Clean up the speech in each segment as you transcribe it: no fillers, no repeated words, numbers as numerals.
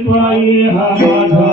पायी आम्हाला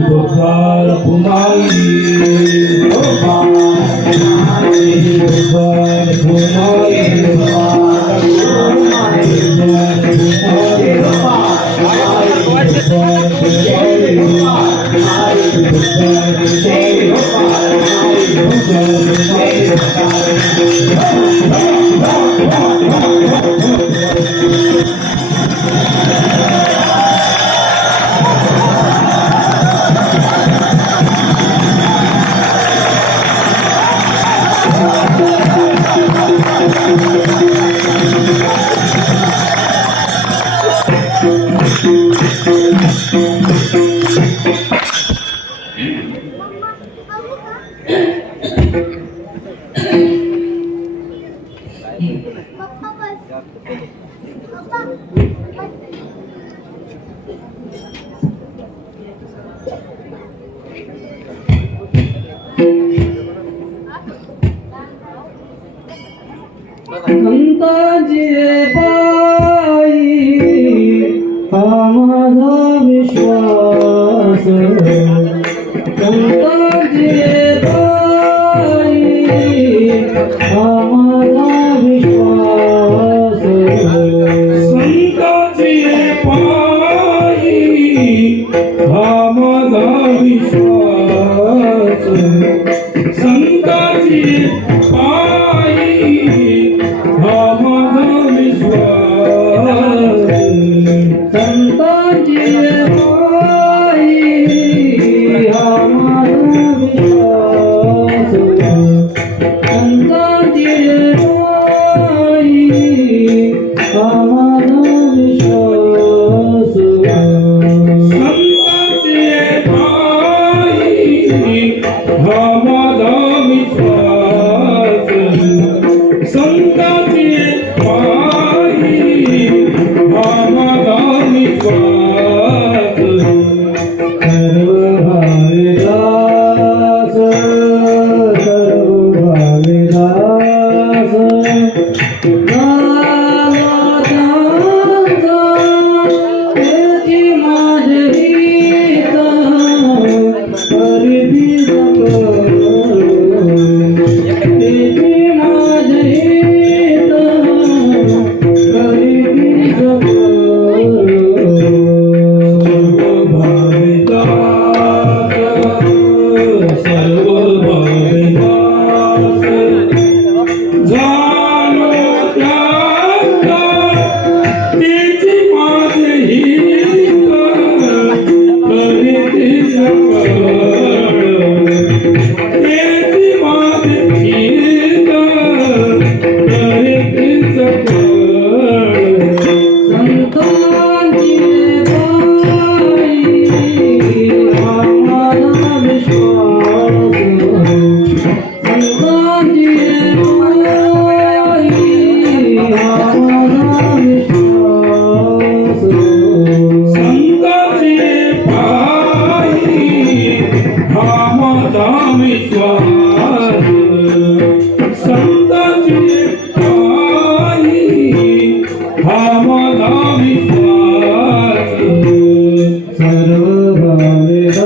गोपाल कुमारी गोपाल कुमारी संतांचे पायी हा माझा विश्वास संतांचे पायी हा माझा विश्वास संतांचे पायी हा माझा विश्वास संतांचे पायी हा माझा विश्वास संतांचे पायी हा माझा विश्वास संतांचे पायी हा माझा विश्वास संतांचे पायी हा माझा विश्वास संतांचे पायी हा माझा विश्वास सर्व भाविदास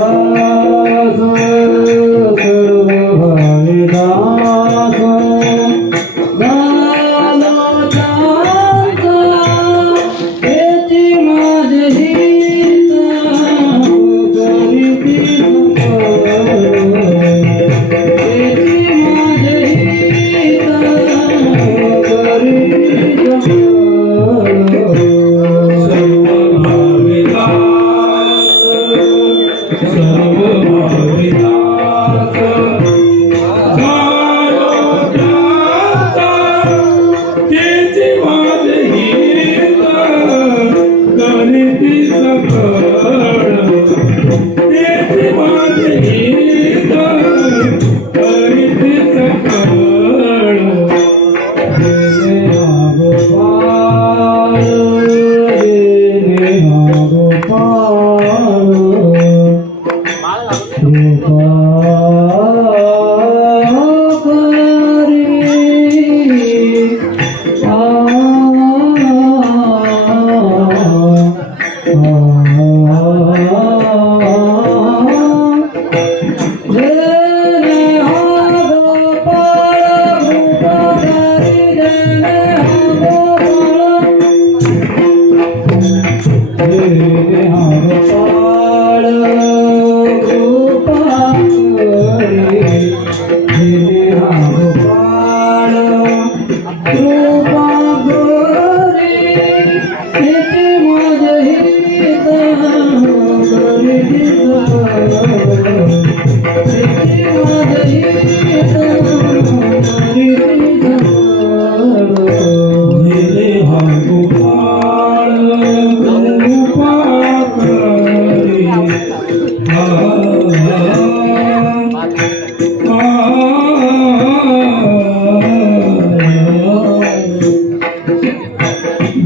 त्याची माझी जेने हा गोपाळ कृपा करे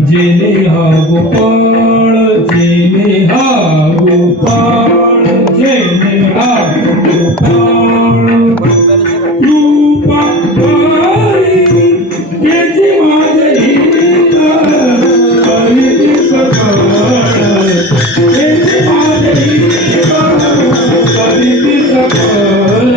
जेने हा गोपाळ जेने हा गोपाळ जेने हा गोपाळ कृपा करी त्याची माझी करीती सकळ त्याची माझी करीती सकळ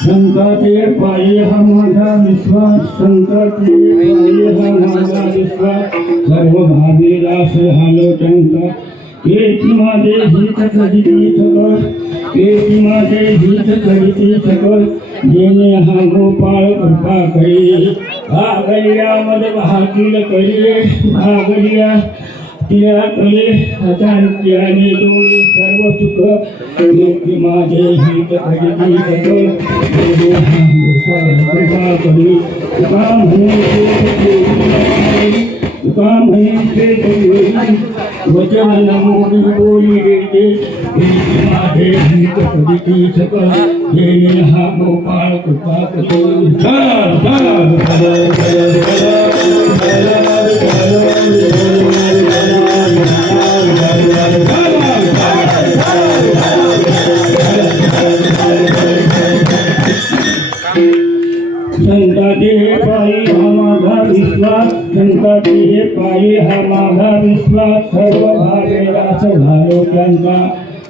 संताचे पायी हा माझा विश्वास संताचे पायी हा माझा विश्वास सर्व भावी दास हालो टंका केती माझे हित करीती सकळ केती माझे हित करीती सकळ जेणे हा गोपाळ कृपा करी भागलियामध्ये भाकील करी भागलिया तिला कले शांती आणि डोळे सर्व सुख योग्य माझे हित करीती सकळ जेणे हा गोपाळ कृपा करी तुका म्हणे वचन नमोदी बोली देते माझे हित करीती सकळ जेणे हा गोपाळ कृपा करी संताचे पायी हा माझा विश्वास संताचे पायी हा माझा विश्वास सर्व भावेदास झालो त्यांचा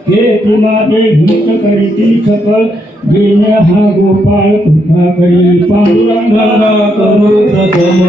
हे ती माझे हित करीती सकळ जेणे हा गोपाळ कृपा करी पांडुरंगा करू प्रथम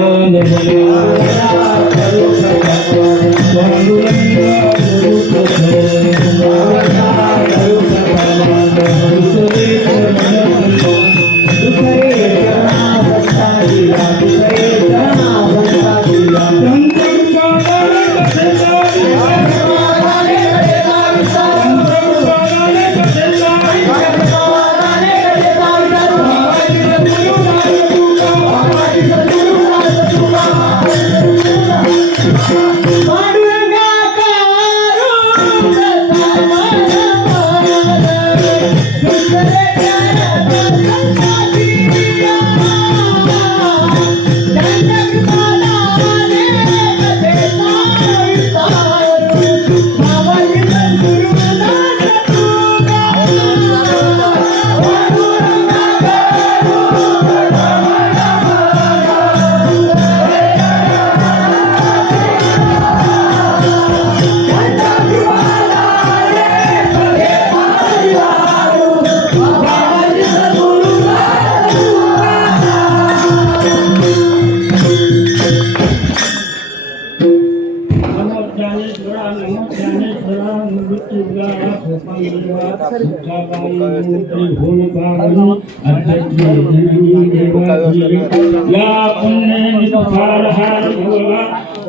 या पुण्य निपहार हार भगवा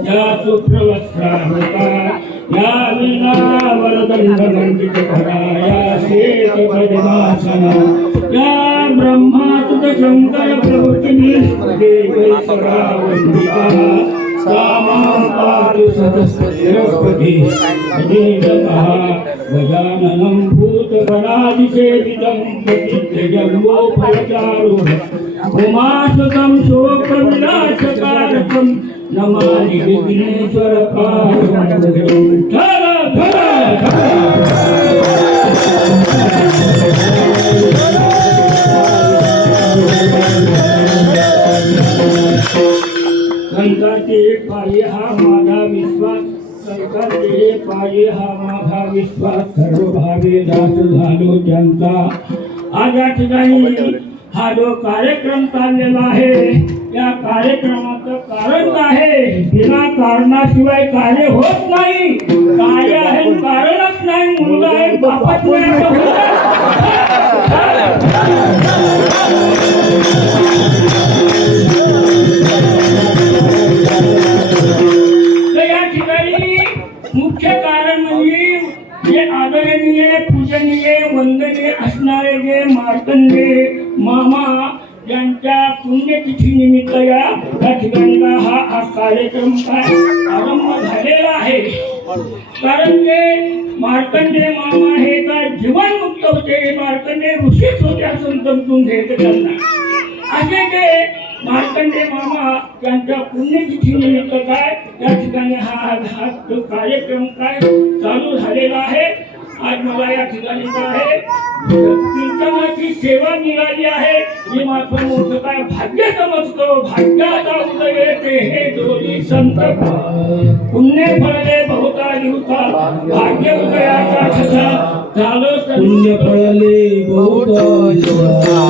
या सुप्रवस्त्रा होता या वीणा वरदंड मंडित धरा या शेत पद्मासना या ब्रह्मा तुझ शंकर प्रभुतिनी देव सदा वंदिता सामां पातु सरस्वती गजाननं भूतगणाधिसेवितं प्रतीत्यजम्बोफलचारुढम् उमासुतं शोकविनाशकारकं नमामि विघ्नेश्वरपादं धर संताचे पाये हा माझा विश्वास संताचे पाये हा माझा विश्वास सर्व भावे दास झालो त्यांचा आज या ठिकाणी हा जो कार्यक्रम चाललेला आहे या कार्यक्रमाचं कारण काय आहे बिना कारणाशिवाय कार्य होत नाही कार्य आहे कारणच नाही मुलगा आहे बापाच मुख्य कारण म्हणजे जे आदरणीय पूजनीय वंदनीय असणारे जे मार्तंडे मामा यांच्या पुण्यतिथी निमित्त या ठिकाणी हा कार्यक्रम काय आरंभ झालेला आहे कारण ते मार्तंडे मामा हे काय जीवनमुक्त होते मार्तंडे ऋषीच होते असं समजून घ्यायचं त्यांना असे ते मार्तंडे मामा यांच्या पुण्यतिथी निमित्त काय या ठिकाणी हा जो कार्यक्रम काय चालू झालेला आहे आज मला या ठिकाणी काय आहे कीर्तनाची सेवा मिळाली आहे ही मात्र मोठं काय भाग्य समजतो भाग्याचा उदय ते हे दोन्ही संत पुण्य फळले बहुता दिवसा भाग्य उदयाचा ठसा झालो पुण्य फळले बहुता दिवसा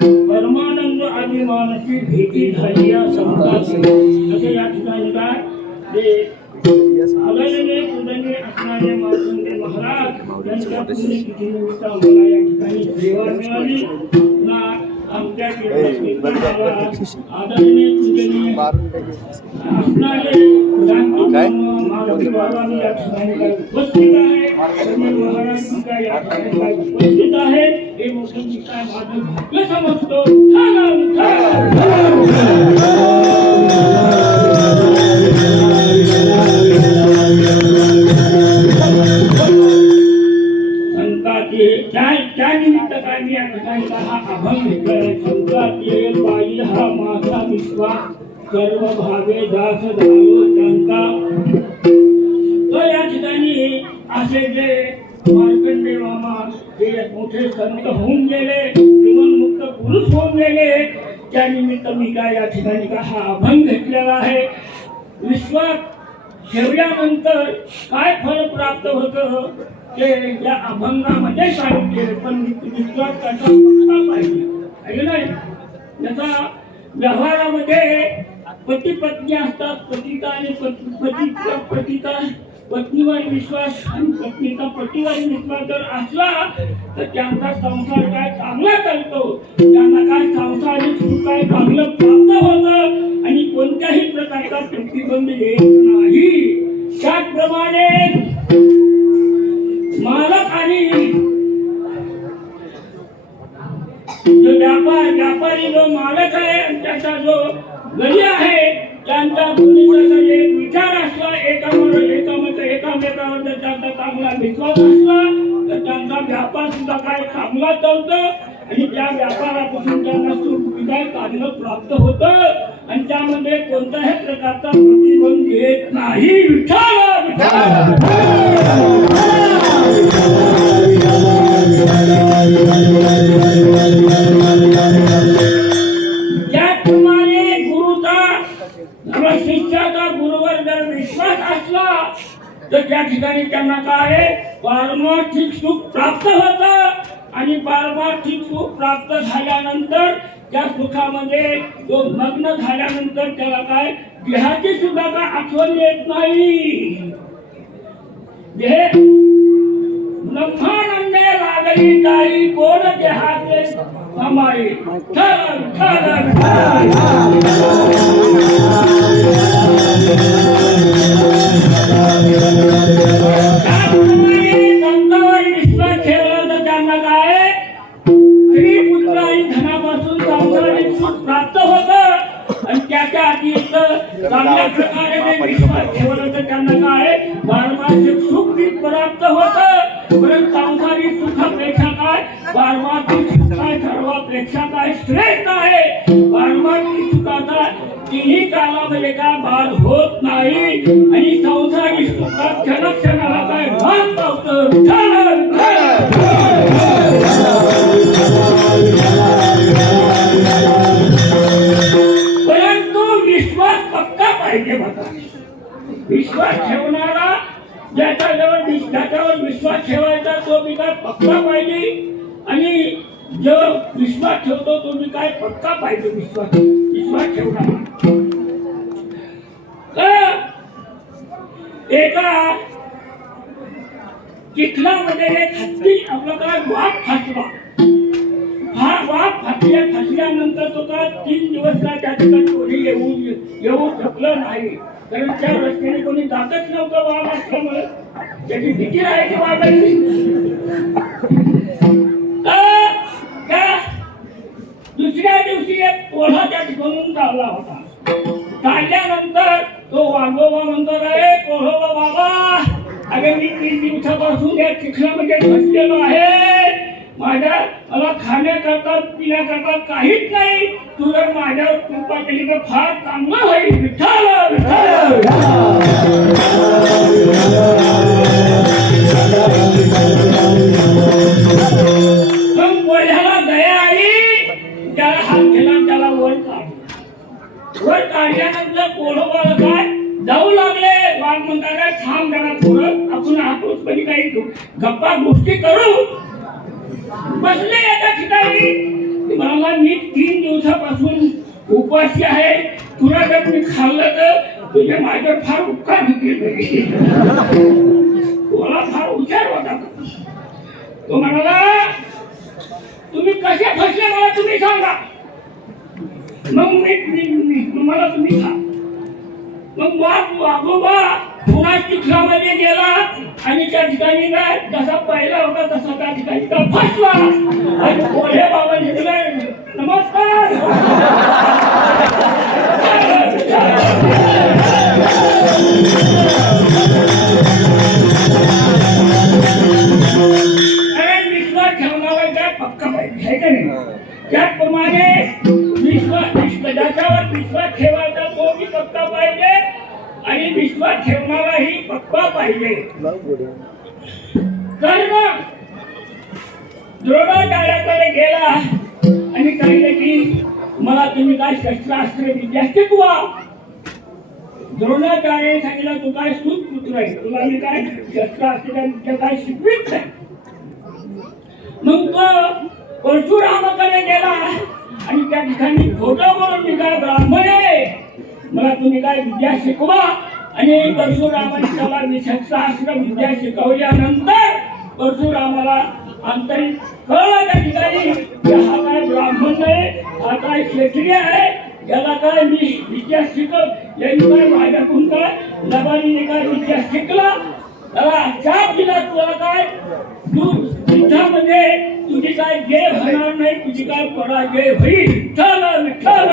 परमानंद आदी मानसी भेटी झाली या संतांची असे या ठिकाणी काय जे आदरणीय पूजनीय असणारे मार्तंडे महाराज यांच्या पुण्यतिथीनिमित्त मला या ठिकाणी सेवा मिळाली आमच्या आदरणीय पूजनीय असणारे मारुती बाबांनी या ठिकाणी उपस्थित आहे. महाराज सुद्धा या ठिकाणी उपस्थित आहेत. हे मोठं मी काय माझं भाग्य समजतो. त्या निमित्त काय मी या ठिकाणी हा अभंग घेतलाय. संताचे पायी हा माझा विश्वास सर्व भावे दास झालो त्यांचा. तो या ठिकाणी असे जे मार्कंडेय मामा हे मोठे संत होऊन गेले, जीवनमुक्त पुरुष होऊन गेले, त्या निमित्त मी काय या ठिकाणी का हा अभंग घेतलेला आहे. विश्वास ठेवल्यानंतर काय फळ प्राप्त होतं ते या अभंगामध्ये सांगितले. पण विश्वास त्याचा पक्का पाहिजे आहे नाही. जसा व्यवहारामध्ये पती पत्नी असतात, पतीचा आणि पतीचा पत्नीवर विश्वास आणि पत्नीचा पतीवर विश्वास जर असला तर त्यांचा संसार काय चांगला चालतो. त्यांना काय संसारिक सुख काय चांगलं प्राप्त होतं आणि कोणत्याही प्रकारचा प्रतिबंध येत नाही. त्याचप्रमाणे मालक आणि जो व्यापारी जो मालक आहे आणि त्याचा जो गडी आहे त्यांचा दोन्हीचा एक विचार असला, एकामेकावर त्यांचा चांगला विश्वास असला तर त्यांचा व्यापार सुद्धा काय चांगला चालतो आणि त्या व्यापारापासून त्यांना सुख विधाय चांगलं प्राप्त होतं आणि त्यामध्ये कोणत्याही प्रकारचा प्रतिबंध येत नाही. त्याचप्रमाणे गुरुचा शिष्याचा गुरुवर जर विश्वास असला तर त्या ठिकाणी त्यांना काय पारमार्थिक सुख प्राप्त होतं आणि पारमार्थिक सुख प्राप्त झाल्यानंतर त्या सुखामध्ये तो मग्न झाल्यानंतर त्याला काय देहाची सुद्धा काय आठवण येत नाही. ब्रह्मानंदे लागली ताई कोण देहाचे समाई. संतांवर विश्वास ठेवला तर त्यांना काय स्त्रीपुत्र आणि धनापासून संसारिक सुख प्राप्त होतं आणि त्याच्या अतिरिक्त चांगल्या प्रकारे ते विश्वास ठेवला तर त्यांना काय पारमार्थिक सुख प्राप्त होतं. परंतु संसारिक सुखापेक्षा काय पारमार्थिक सुख काय सर्वापेक्षा काय श्रेष्ठ आहे. पारमार्थिक सुखाचा तिन्ही कालामध्ये काय बाद होत नाही आणि संसारिक सुखात क्षणाक्षणाला काय भान पावतं. परंतु विश्वास पक्का पाहिजे. बघा विश्वास ठेवणारा ज्याच्यावर विश्वास ठेवायचा तो मी काय पक्का पाहिजे आणि जो विश्वास ठेवतो तो मी काय पक्का पाहिजे. विश्वास ठेवणारा एका चिखलामध्ये एक हत्ती आपला काय वाघ फासला. हा वाघ फासल्यानंतर तो काय 3 दिवस काय त्या ठिकाणी कोणी येऊ शकलं नाही. कारण त्या रस्त्याने कोणी जातच नव्हतं वाघ असल्यामुळे त्याची भीती राहायची वाघाची. दुसऱ्या दिवशी एक कोल्हा त्या ठिकाणून चालला होता. चालल्यानंतर तो वाघोबा म्हणतो रे कोल्होबा बाबा, अगे मी 3 दिवसापासून या चिखलामध्ये फसलेलो आहे. मला खाण्याकरता पिण्याकरता काहीच नाही. तू जर माझ्यावर कृपा केली तर फार चांगलं होईल. मग कोल्ह्याला दया आली. त्याला हात केला, त्याला वर काढल्यानंतर कोल्होबाला काय जाऊ लागले. वाघ म्हणता काय थांब जरा थोडं आपण आतोसपणी काही गप्पा गोष्टी करू. बसले एका ठिकाणी. मला मी 3 दिवसापासून उपाशी आहे. तुला जर मी खाल्लं तर तुझे माझ्यावर फार उपकार होतील. तुला फार हुशार होता. तो म्हणाला तुम्ही कसे फसले मला तुम्ही सांगा. मग मला तुम्ही सांगा. मग वाघोबा पुन्हा चिखलामध्ये गेला आणि त्या ठिकाणी काय जसा पहिला होता तसा त्या ठिकाणी का फसला आणि भोले बाबा निघले. नमस्कार. विश्वास ठेवणारा काय पक्का पाहिजे आहे का नाही. त्याचप्रमाणे ज्याच्यावर विश्वास ठेवायचा तो बी पक्का पाहिजे आणि विश्वास ठेवणाराही पक्का पाहिजे. तर मग द्रोणाचार्याकडे गेला आणि सांगितलं की मला तुम्ही काय शस्त्रास्त्र विद्या शिकवा. द्रोणाचार्याने सांगितलं तू काय सूत पुत्र आहे, तुला मी काय शस्त्रास्त्र विद्या काय शिकवित नाही. मग तो परशुरामाकडे गेला आणि त्या ठिकाणी खोटं बोलून मी काय ब्राह्मण आहे, मला तुम्ही काय विद्या शिकवा. आणि परशुरामाने त्याला शस्त्रास्त्र विद्या शिकवल्यानंतर परशुरामाला अंतरी कळलं त्या ठिकाणी की हा काय ब्राह्मण नाही, हा काय क्षत्रिय आहे, याला काय मी विद्या शिकव. यांनी काय माझ्याकडून काय लबाडीने काय विद्या शिकला, त्याला शाप दिला. तुला काय तू युद्धामध्ये तुझी काय जय होणार नाही, तुझी काय पराजय होईल. विठ्ठल विठ्ठल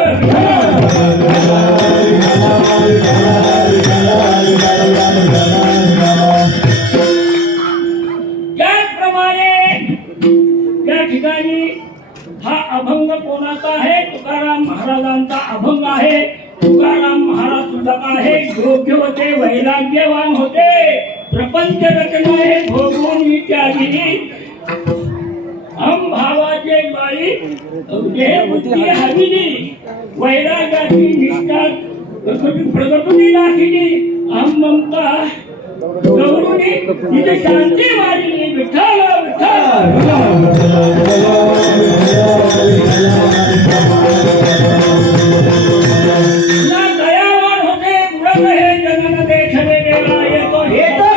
त्याचप्रमाणे त्या ठिकाणी हा अभंग कोणाचा आहे. तुकाराम महाराजांचा अभंग आहे. तुकाराम महाराज सुद्धा आहे योग्य होते, वैराग्यवान होते. प्रपंच रचना हे भोगून इत्यादी हम भावाचे ज्वाळी देह बुद्धी हविली, वैराग्याची निष्ठा प्रगती दाखिली. हम ममता गौरुनी तिथे शांती वाढली. विठ्ठल दयावान होते. पुढं हे जगन देखणे गेला येतो हे तो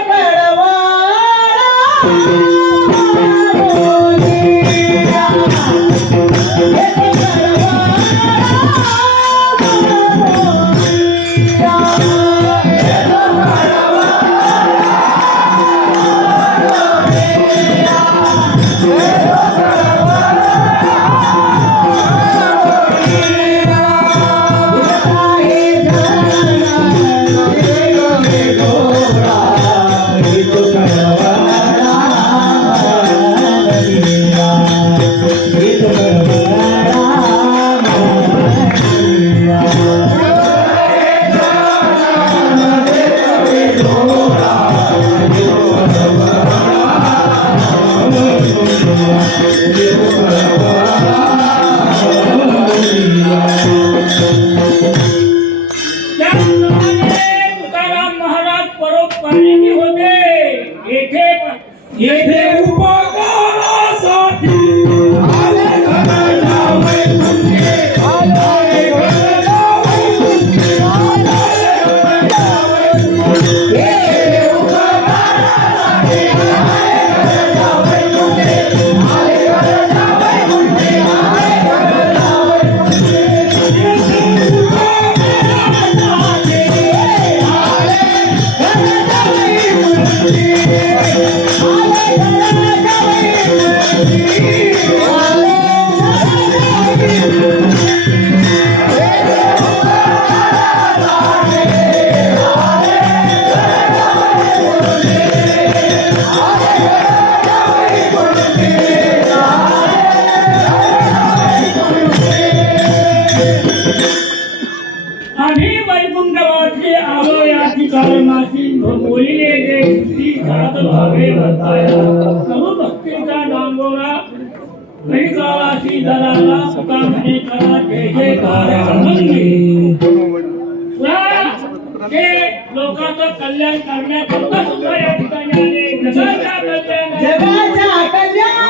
लोकांचं कल्याण करण्याकरता सुद्धा या ठिकाणी आले. जगाच्या कल्याण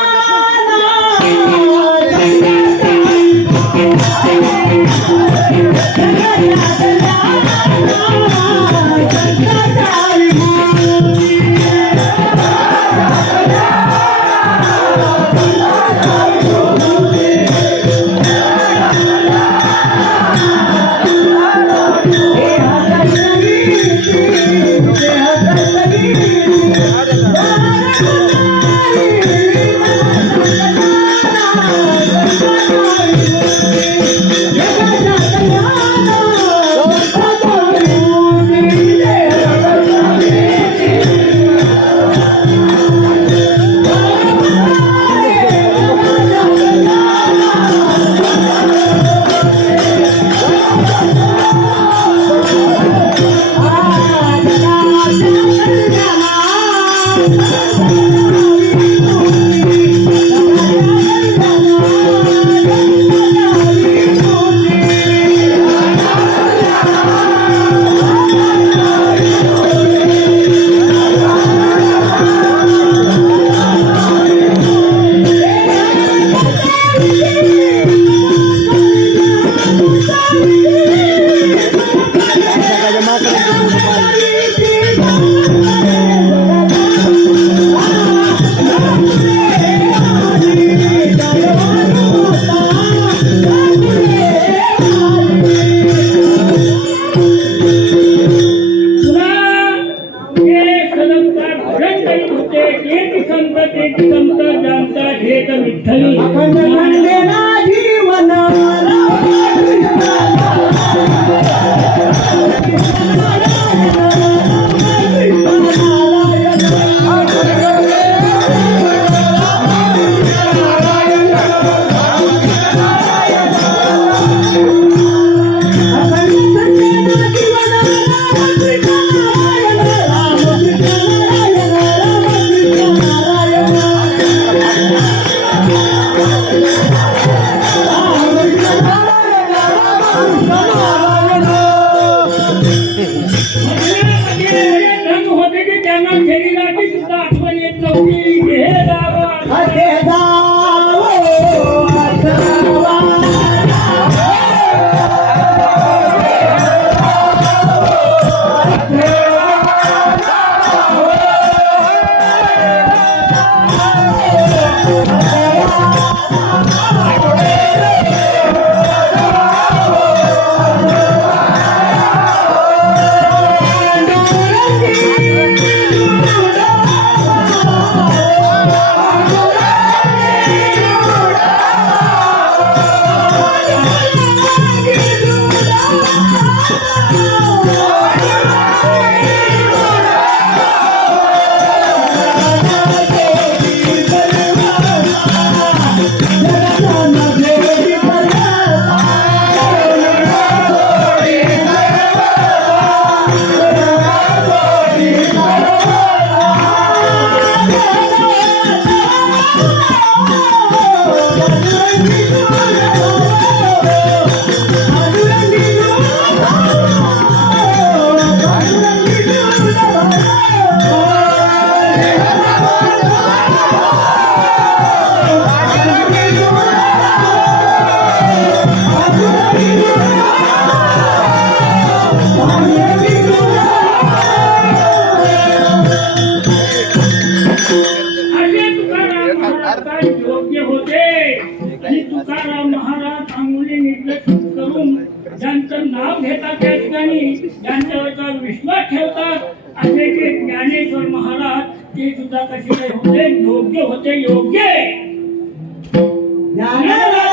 अखंड खंडेना जीवन होते की त्यांना शरीराची सुद्धा आठवण येत नव्हती हे योग्य होते आणि तुकाराम महाराज अंगुली निर्देशित करून ज्यांचं नाव घेतात त्या ठिकाणी ज्यांच्यावर विश्वास ठेवतात असे ते ज्ञानेश्वर महाराज ते सुद्धा कसे काय होते योग्य होते योग्य Hare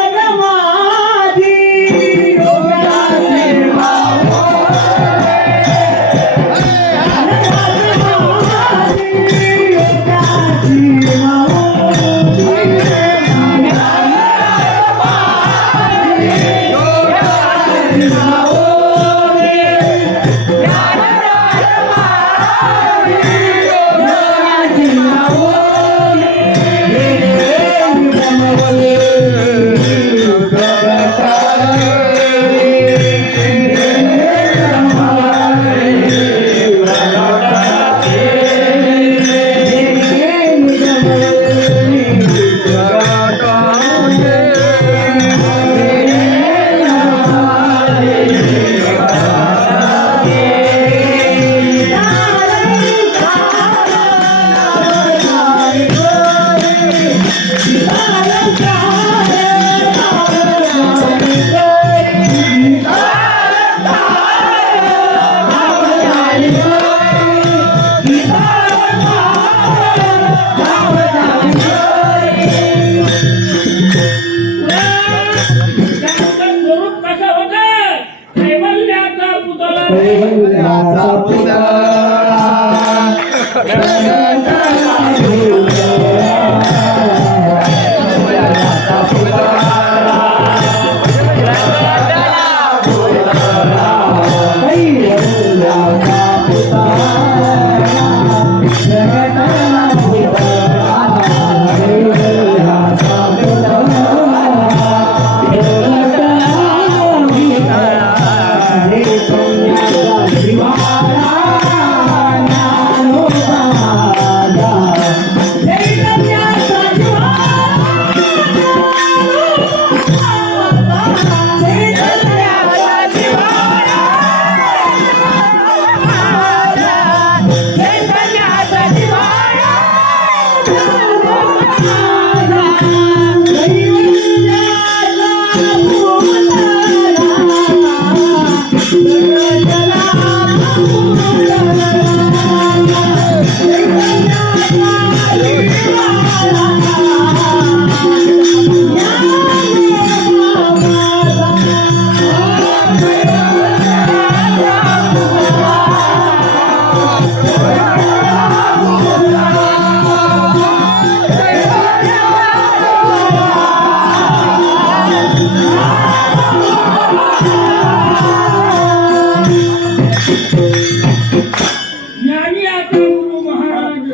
ज्ञानी आता गुरु महाराज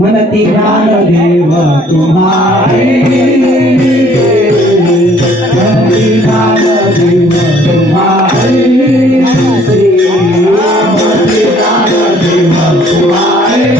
मनती ज्ञान देव तुम्हारे मनती ज्ञान देव तुम्हारे श्री मनती ज्ञान देव तुम्हारे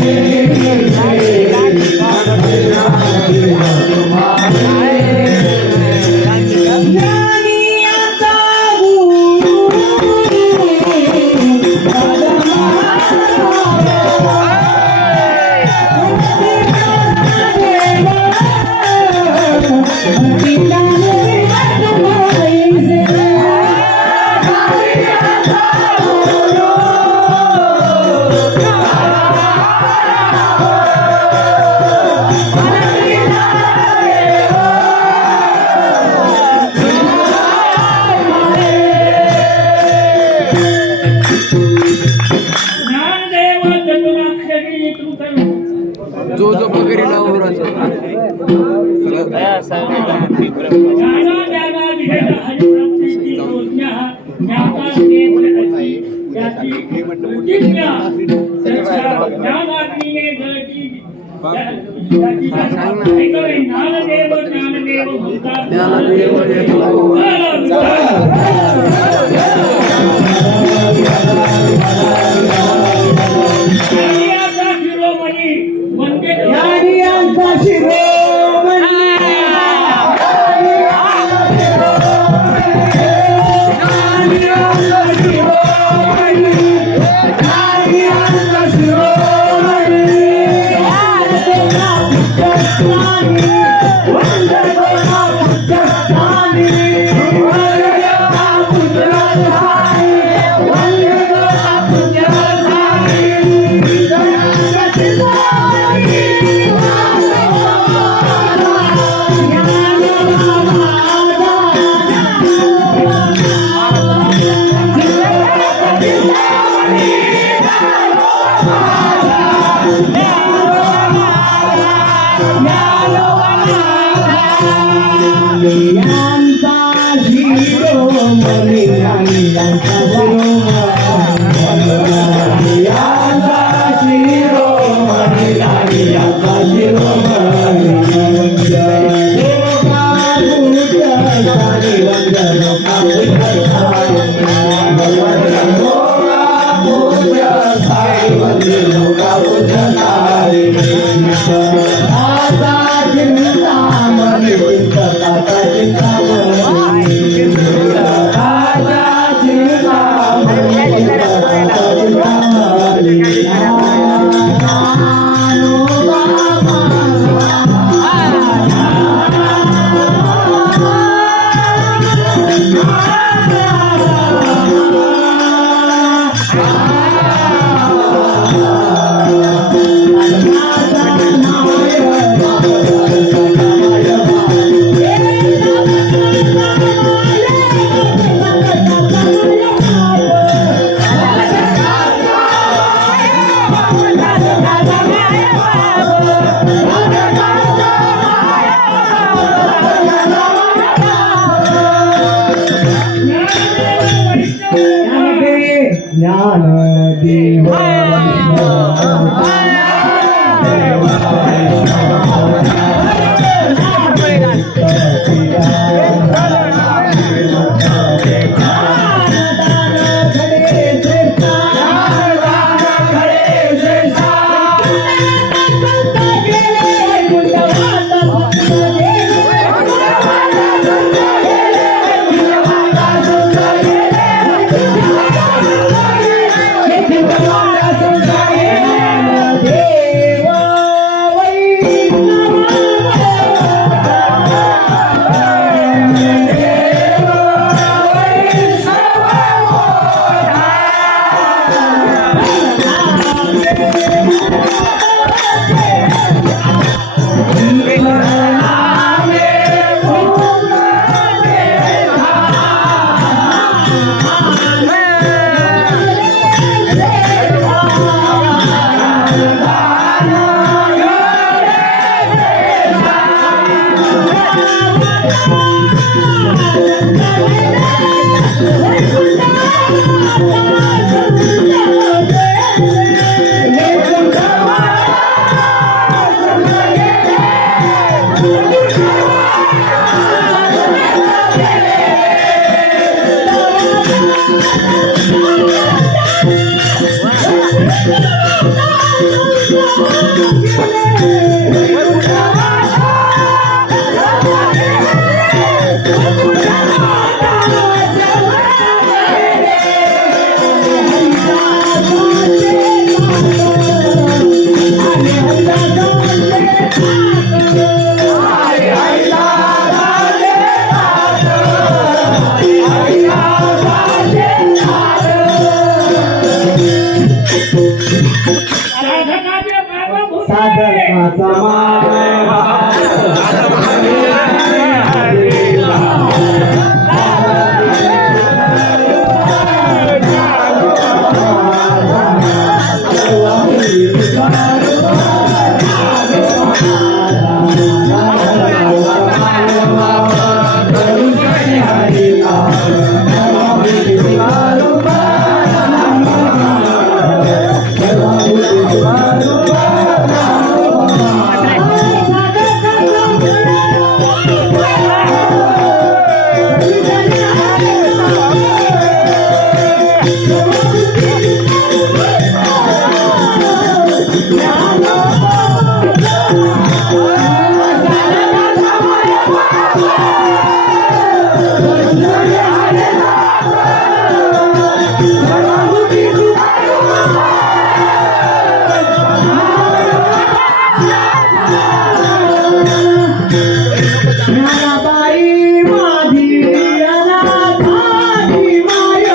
ज्ञानदेव चतुराक्षरी कृतनु जो पगरी लावून ज्ञाना ज्ञाना विषय हरिप्राप्तीची योजना ज्ञाता देव अशी त्याची प्रतिज्ञा त्याच्या ज्ञानाग्नीने जळती त्याची ऐकवे ज्ञानदेव ज्ञानदेव भूता ज्ञानदेव ज्ञानियाचा शिरोमणी वंदे ज्ञानियांचा शिरोमणी Thank you. साधकाचे बाबा भूत साधकाचा माय ज्ञानाबाई माझी अनाथाची माय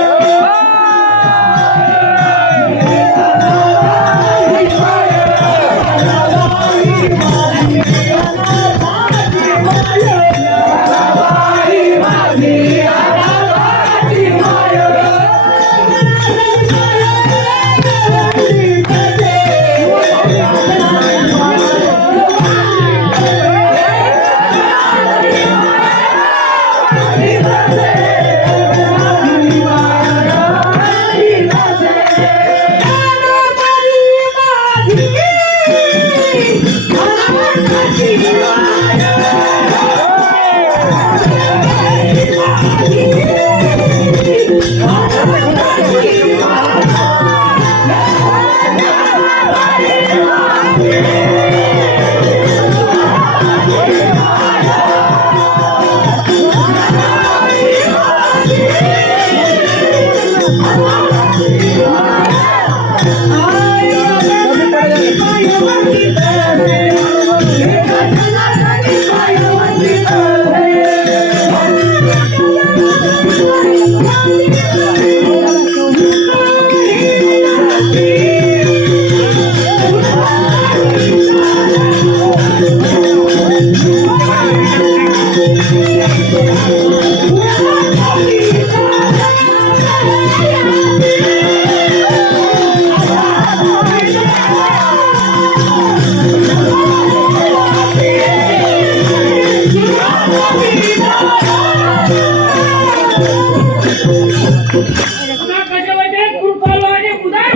कृपालो आणि उदार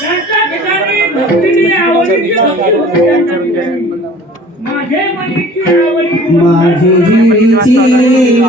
त्यांच्या ठिकाणी भक्तीने आवड आवडीची माझे मनीची आवडी माझी जीची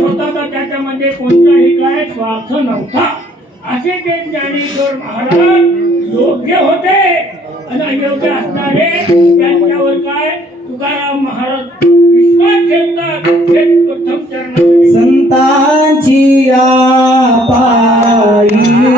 स्वतःचा त्याच्यामध्ये कोणताही काय स्वार्थ नव्हता असे ते ज्ञानेश्वर महाराज योग्य होते आणि अयोग्य असणारे त्यांच्यावर काय तुकाराम महाराज विश्वास ठेवतात हेच प्रथम चरणामध्ये संतांची पायी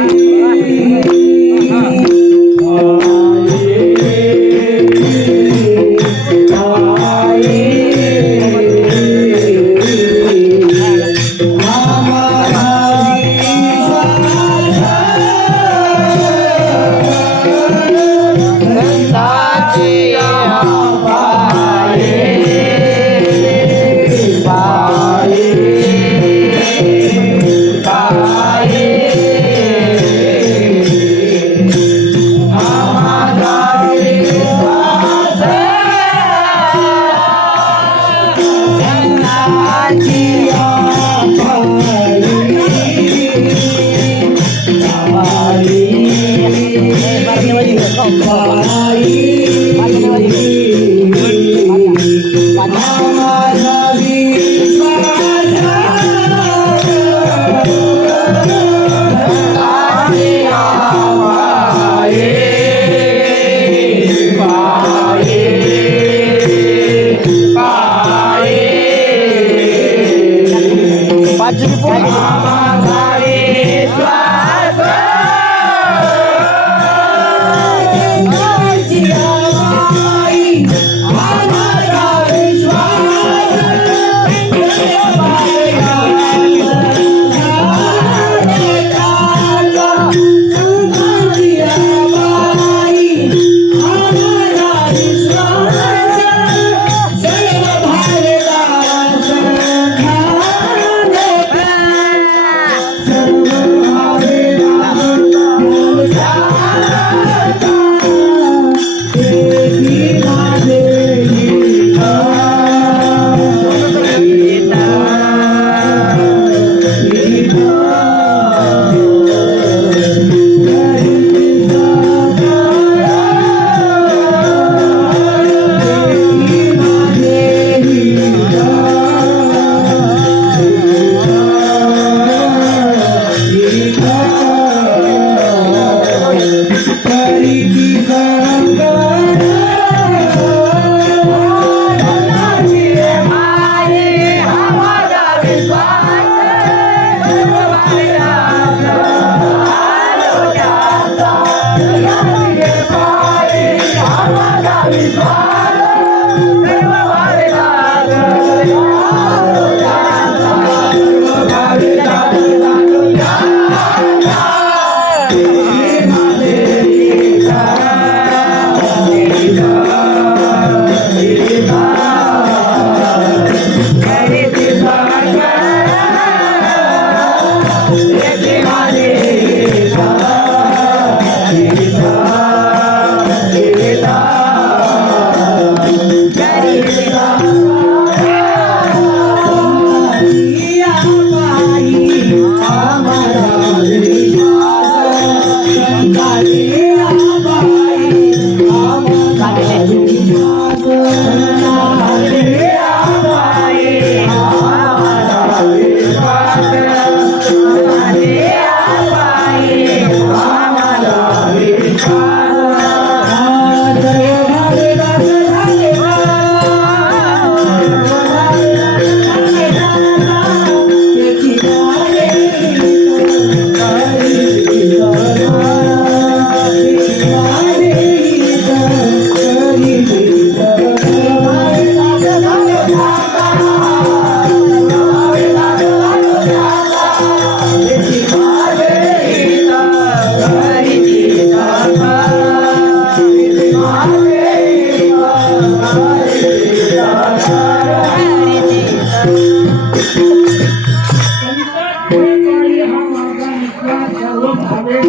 संतांची हा माझा विश्वास सर्व भावे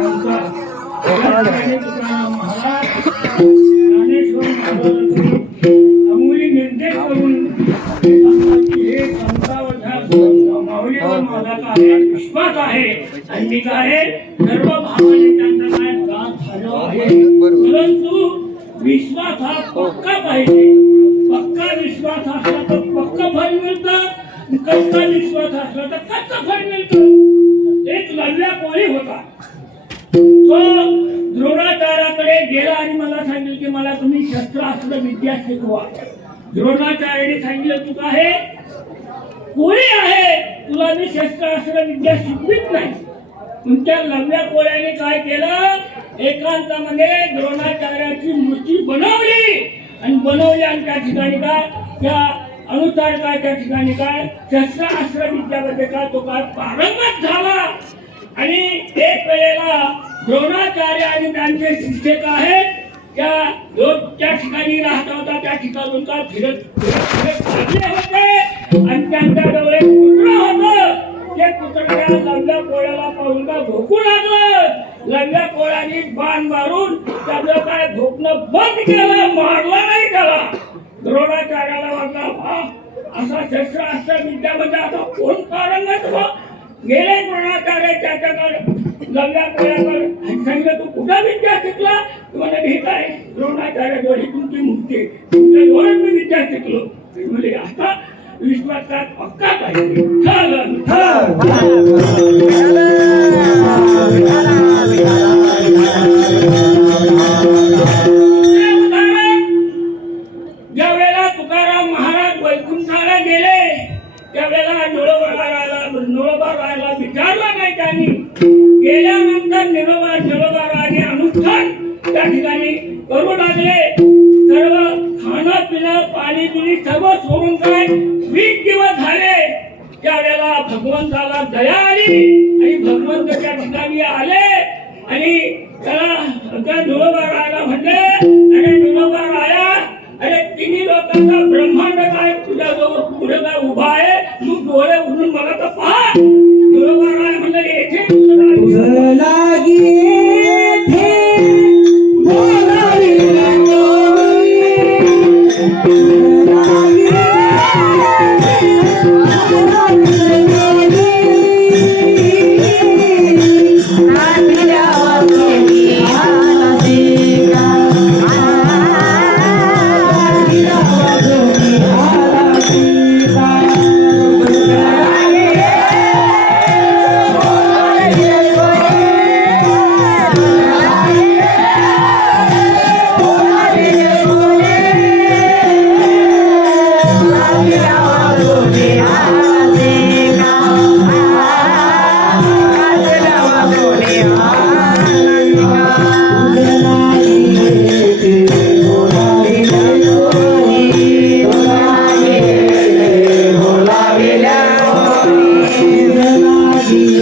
त्यांचा तुकाराम महाराज ज्ञानेश्वर महाराज अमूली निर्देश करून हे माऊलीवर माझा काय विश्वास आहे आणि मी काय सर्व भावाने त्यांचा काय दान झालो आहे. परंतु विश्वास हा पक्का पाहिजे. पक्का विश्वास असला तर पक्का फळ मिळतं, कच्चा विश्वास असला तर कच्चा फळ मिळतं. एक लढल्या कोळी होता, तो द्रोणाचार्याकडे गेला आणि मला सांगितलं की मला तुम्ही शस्त्रास्त्र विद्या शिकवा. द्रोणाचार्याने सांगितलं तू काय कोळी आहे, तुला मी शस्त्रास्त्र विद्या शिकवित नाही. तुमच्या लढल्या कोळ्याने काय केलं, एकांतामध्ये द्रोणाचार्याची मूर्ती बनवली आणि त्या ठिकाणी काय त्या अनुसार काय त्या ठिकाणी काय शस्त्रास्त्र विद्यामध्ये काय तो काय पारंगत झाला. आणि एक वेळेला द्रोणाचार्य आणि त्यांचे शिक्षक आहेत त्या ठिकाणी राहत होता त्या ठिकाणून काय फिरत चालले होते आणि त्यांच्याजवळ एक कुत्र होतं. ते कुत्र त्या लढल्या कोळ्याला पाहून का भोकू लागलं. लढल्या कोळ्याने बाण मारून त्याचं काय भोकणं बंद केलं, मारला नाही त्याला. द्रोणाचार्याला वाटला असा शस्त्रास्त्र विद्यामध्ये आता कोण पारंगत हो. गेले द्रोणाचार्य त्याच्याकडे लढल्या कोळ्याकडे सांगितलं तू कुठं विद्या शिकला. तुम्हाला भेट आहे द्रोणाचार्याजवळ ही तुमची मूर्ती आहे, तुमच्याजवळ मी विद्या शिकलो. म्हणजे आता विश्वासात पक्का पाहिजे. ज्या वेळेला तुकाराम महाराज वैकुंठाला गेले त्यावेळेला निळोबा राहायला विचारला नाही त्यांनी. गेल्यानंतर निळोबा राजे अनुष्ठान त्या ठिकाणी करू लागले. सर्व खाणं पिणं पाणी पिणी सर्व सोडून काय 20 दिवस झाले. त्यावेळेला भगवंताला दया आली आणि भगवंत त्या ठिकाणी आले आणि त्याला निळोबा राहायला म्हणले अरे निळोबा राया, अरे तिन्ही लोकांचा ब्रह्मांड काय तुझ्याजवळ पुढे काय उभा आहे, तू डोळे उघडून मला तर पहा. निळोबा राय म्हणले येथे तुझं लागी येथे बोलाविला कोणी. तुझं लागी येथे बोलाविला कोणी. आपल्या वाचनी आलासी का. आपल्या वाचनी आलासी का. तुझं लागी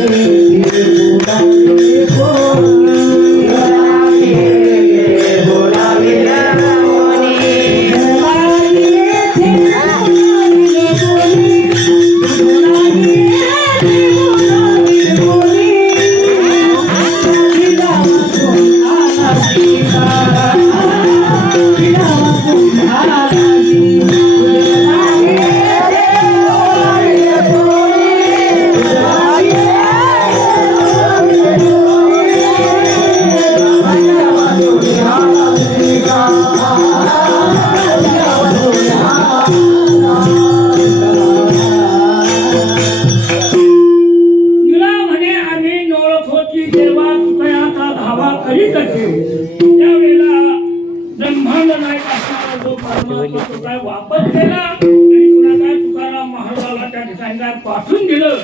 वापर केला आणि पुन्हा काय तुकाराम महाराजाला त्या ठिकाणी पाठवून दिलं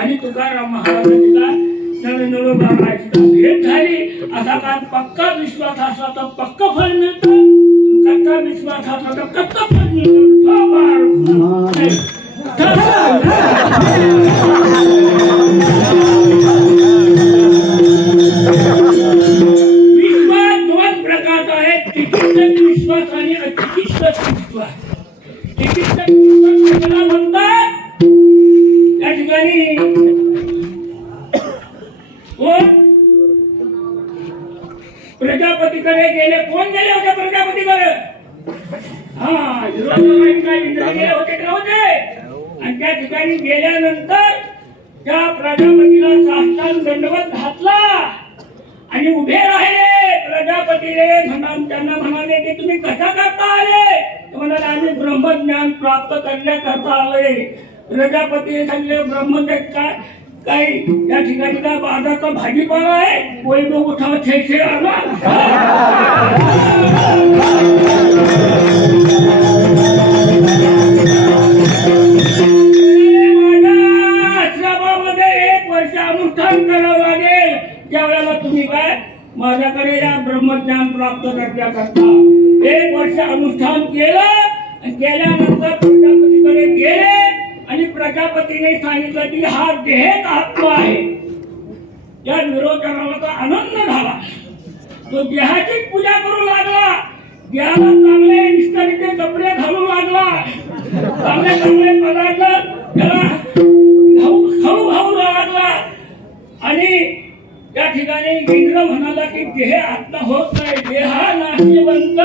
आणि तुकाराम महाराजांना भेट झाली. असा काय पक्का विश्वास असला तर पक्का फळ मिळतं, कच्चा विश्वास असला तर कच्चा फळ मिळतं. विश्वास दोन प्रकारचा आहे, चिकित्सक विश्वास आणि अचिकित्सक विश्वास. चिकित्सक विश्वास म्हणतात त्या ठिकाणी गेल्यानंतर त्या प्रजापतीला साष्टांग दंडवत घातला आणि उभे राहिले. प्रजापतीने त्यांना म्हणाले की तुम्ही कशा करता आले? ते म्हणाले आम्ही ब्रह्मज्ञान प्राप्त करण्याकरता आलोय. प्रजापतीने सांगितले ब्रह्मज्ञान काय काही या ठिकाणी काय बाजारचा भाजीपाला आहे? कोई लोक उठाव छे आला. अनुष्ठान करावं लागेल. त्यावेळेला तुम्ही काय माझ्याकडे या ब्रह्मज्ञान प्राप्त करण्याकरता 1 वर्ष अनुष्ठान केलं. केल्यानंतर प्रजापतीकडे गेले आणि प्रजापतीने सांगितलं की हा देह आत्मा आहे. या विरोचनाला तर आनंद झाला. तो देहाचीच पूजा करू लागला. देहाला चांगले निष्ठारीचे कपडे घालू लागला. चांगले चांगले पदार्थ त्याला खाऊ लागला. आणि त्या ठिकाणी इंद्र म्हणाला की देह आत्मा होत नाही. देहा नाशिवंत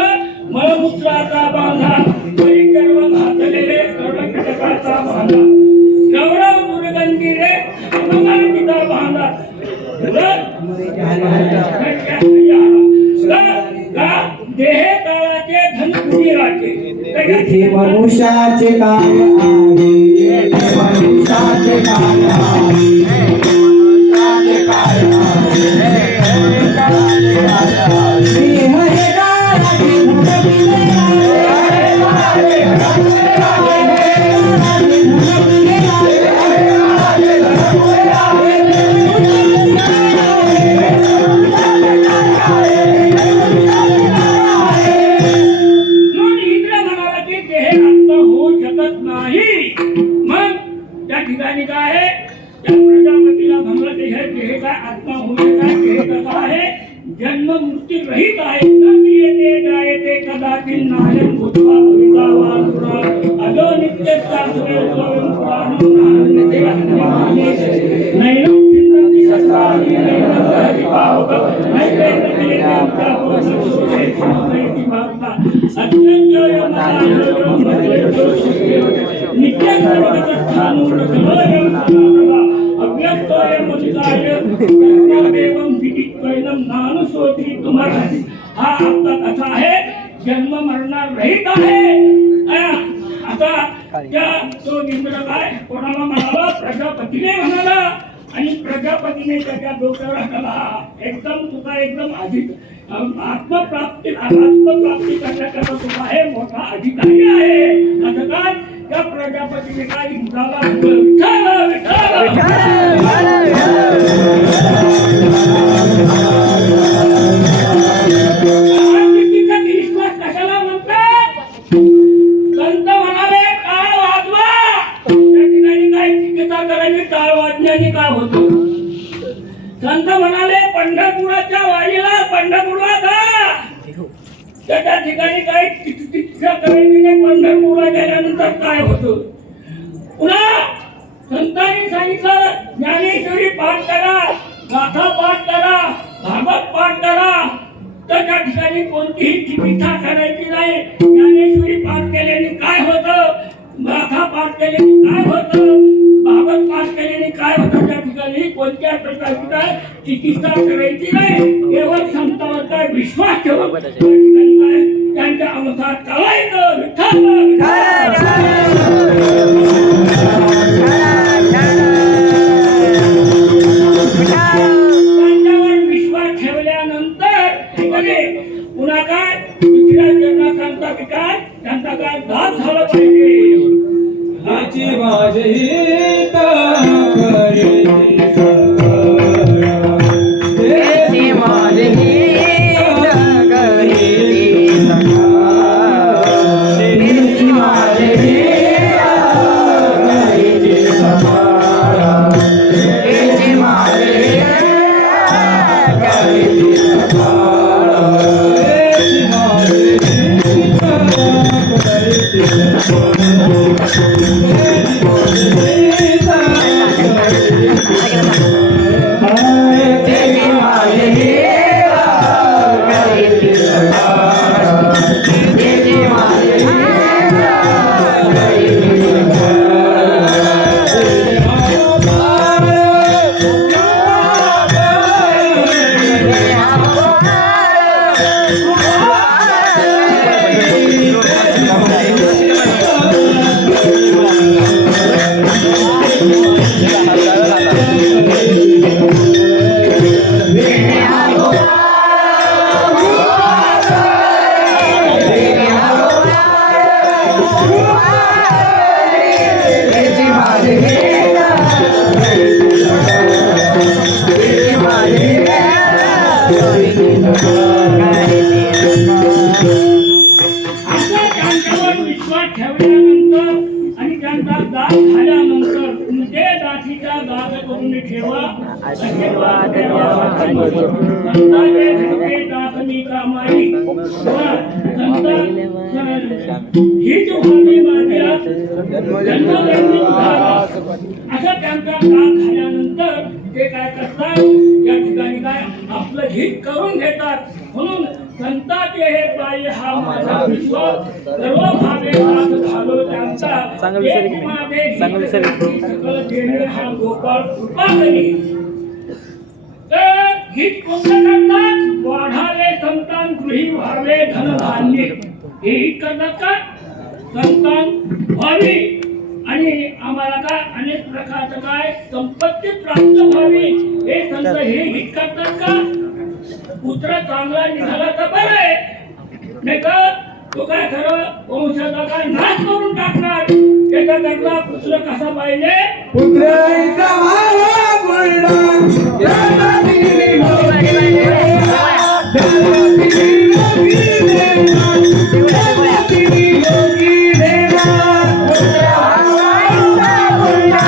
मळमूत्राचा बांधा परिकर्म घातलेले सर्वकीटकाचा बांधा गौरव दुर्गंधी रे अमंगलकीचा बांधा देह काळाचे धन कुबीराचे. इथे मनुष्याचे काय आहे? मनुष्याचे काय आहे? मनुष्याचे काय ठिकाणी काय आहे? त्या प्रजापतीला भंगला देह काय आत्मा होऊ शकत. देह कसा आहे? जन्म मृत्यू रहित आहे. न क्रियते जायते कदाचित नायं भूत्वा भविता वा पुरा अजो नित्य शास्त्रे स्वयं पुराणं नाहन्यते अन्यमाने नैनं चिन्नति शस्त्राणि नैनं दहति पावकं नैनं क्रियते उद्यापकं समैति भक्ता अत्यंतोऽयं महायोगं भद्रेभ्यो शिष्यो नित्यं सर्वगतस्थानूढकलोऽयं अव्यक्तोऽयं मदिताय देवं विदित्वैनं नानुसोति तुम्हारा. हा आपला कथा आहे. जन्म मरणार रहित आहे. आता त्या तो इंद्र काय कोणाला म्हणाला? प्रजापतीने म्हणाला. आणि प्रजापतीने त्याच्या डोक्यावर हाताला एकदम तुका एकदम अधिक आत्मप्राप्ती करण्याकरता तुका आहे मोठा अधिकारी आहे. असं काय त्या प्रजापतीने काय इंद्राला विठ्ठल विश्वास कशाला म्हणतात? संत म्हणाले टाळ वाजवा. त्या ठिकाणी काय चिकित्सा करायची? टाळ वाजण्याने काय होतं? संत म्हणाले पंढरपुराच्या वाडीला पंढरपूरला जा. त्या ठिकाणी काय चिकित्सा करायची नाही. पंढरपूरला गेल्यानंतर काय होतं? पुन्हा संतांनी सांगितलं ज्ञानेश्वरी पाठ करा, गाथा पाठ करा, भागवत पाठ करा. तर त्या ठिकाणी कोणतीही चिकित्सा करायची नाही. ज्ञानेश्वरी पाठ केल्याने काय होतं? गाथा पाठ केल्याने काय होतं? भागवत पाठ केल्याने काय होतं? त्या ठिकाणी कोणत्या प्रकारची काय चिकित्सा करायची नाही. केवळ संतांवर काय विश्वास ठेवून त्या ठिकाणी काय त्यांच्या अनुसार चालायचं. त्यांच्यावर विश्वास ठेवल्यानंतर पुन्हा काय दुसऱ्या जन्मात सांगता की काय त्यांचा काय दात झालं पाहिजे. Hey! माझे आता त्यांच्यावर विश्वास ठेवल्यानंतर आणि त्यांचा दात झाल्यानंतर तुमचे दासीचा दात करून ठेवा आशीर्वाद द्यावा. संतांचे घरचे दासनी कामाई हीच व्हावी माझ्या जन्मजन्मी उद्धारा. असं त्यांचा दात झाल्यानंतर ते काय करतात या ठिकाणी काय आपलं हित करून घेतात. म्हणून संतांचे हे पायी हा माझा विश्वास सर्व भावे दास झालो त्यांचा एक माझे सकल देणे हा गोपाळ कृपा करी. तर हित कोणतं करतात वाढावे संतान गृही व्हावे धनधान्य हे हित करतात का संतान व्हावी आणि आम्हाला काय अनेक प्रकारचं काय संपत्ती प्राप्त व्हावी हे संत हे हित करतात का. पुत्र चांगला निघाला तर बरं आहे नाही का तो काय खरं वंशाचा काय नाश करून टाकणार. त्याच्याकरता पुत्र कसा पाहिजे पुत्र एका भावा बोलला त्याला दिली लोकी देवा, त्याला दिली लोकी देवा, त्याला दिली लोकी देवा. पुत्र भावा एका बोलला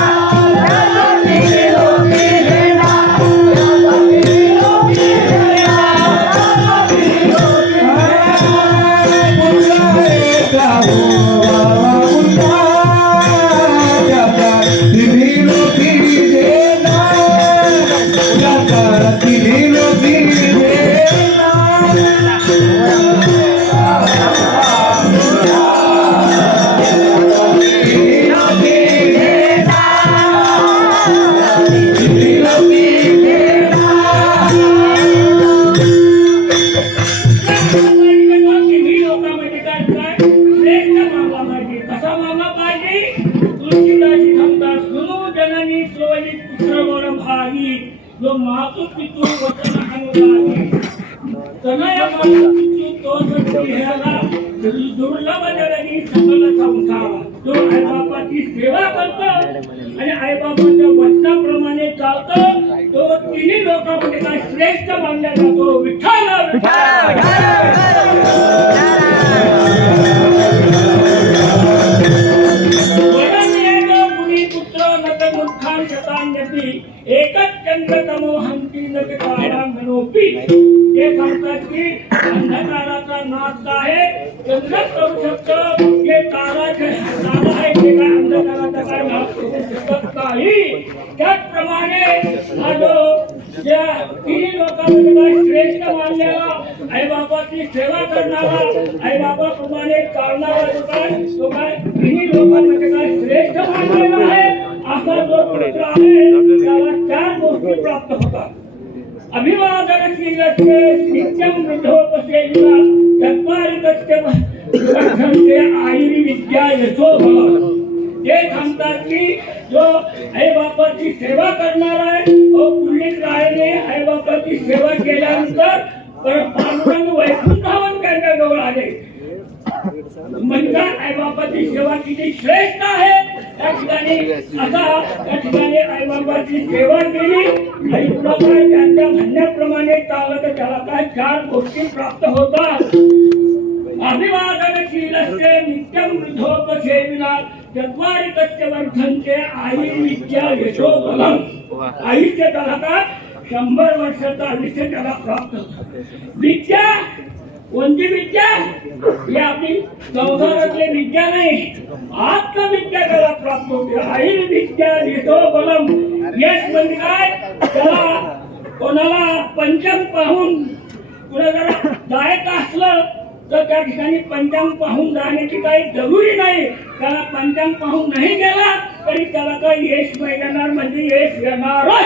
त्याला दिली लोकी देवा, त्याला दिली लोकी देवा, त्याला दिली लोकी देवा. पुत्र एका भावा बोलला त्याला दिली लोकी देवा, त्याला दिली लोकी देवा. मी लोकांमध्ये काय काय श्रेष्ठ मानला पाहिजे. कसा मानला पाहिजे तुलसीदासी म्हणतात सुनो जननी सोयी पुत्र वर भागी जो मातु पितू वचन अनुरागी तनया मातु पितू तो सत्य ह्याला दुर्लभ जननी सकल संसार. जो आईबापाची सेवा करतो आणि आईबापाच्या वचनाप्रमाणे चालतो तो तिन्ही लोकांमध्ये काय श्रेष्ठ मानला जातो. विठ्ठल पुत्र नक मूर्खां शतान्यपि एकच चंद्रतमो हंती नक काळांगणोपी. ते सांगतात की अंधकाराचा नाश आहे चंद्र करू शकतो. जे तारा आहे ते काय अंधकाराचा काय नाश करू शकत नाही. त्याचप्रमाणे हा जो ज्या तिन्ही लोकांमध्ये काय श्रेष्ठ मानलेला आईबापाची सेवा करणारा आईबापाप्रमाणे चालणारा तो काय तिन्ही लोकांमध्ये काय श्रेष्ठ मानलेला आहे. असा जो पुत्र आहे त्याला 4 गोष्टी प्राप्त होतात. अभिवादनशीलस्य नित्यं वृद्धोपसेविना चत्वारिकस्य वर्धन्ते आयुर्विद्या यशो बलम्. ते सांगतात की जो आईबापाची सेवा करणार आहे तो पुण्य राहिने आईबापाची सेवा केल्यानंतर पांडुरंग वैकुंठावर त्यांच्या जवळ आले. म्हणजे आईबापाची सेवा किती श्रेष्ठ आहे. त्या ठिकाणी आईबापाची सेवा केली आणि पुन्हा काय त्यांच्या म्हणण्याप्रमाणे चालत त्याला काय 4 गोष्टी प्राप्त होतात. अभिवादनशीलस्य नित्यं वृद्धोपसेविना चत्वारिकस्य वर्धन्ते आयुर्विद्या यशो बलम्. आयुष्य त्याला काय 100 वर्षाचं आयुष्य त्याला प्राप्त होतं. विद्या कोणती विद्या ही आपली संसारातली विद्या नाही आत्मविद्या त्याला प्राप्त होते. आयुर्विद्या यशो बलम्. यश म्हणजे काय त्याला कोणाला पंचम पाहून पुढे जरा जायचं असलं तर त्या ठिकाणी पंचांग पाहून जाण्याची काही जरुरी नाही. त्याला पंचांग पाहून नाही गेला तरी त्याला काही यश मिळणार म्हणजे यश येणारच.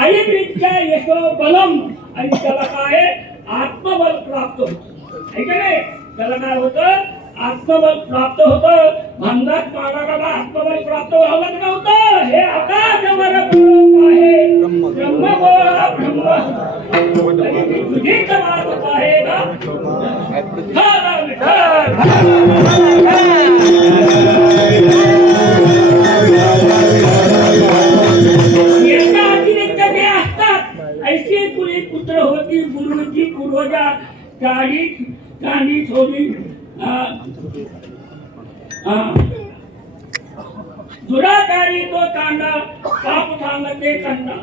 आयुर्विद्या यशो बलम्. आणि त्याला काय आत्मबल प्राप्त होतं आहे का नाही. त्याला काय होतं आत्मबल प्राप्त होतं. भंगात पाडाला आत्मबल प्राप्त व्हावं नव्हतं. हे आकाशवर आहे ब्रह्म बोला ब्रह्म तुझीच वाट आहे का. हर हर दुराचारी तो तांडा पाप सांगते कंडा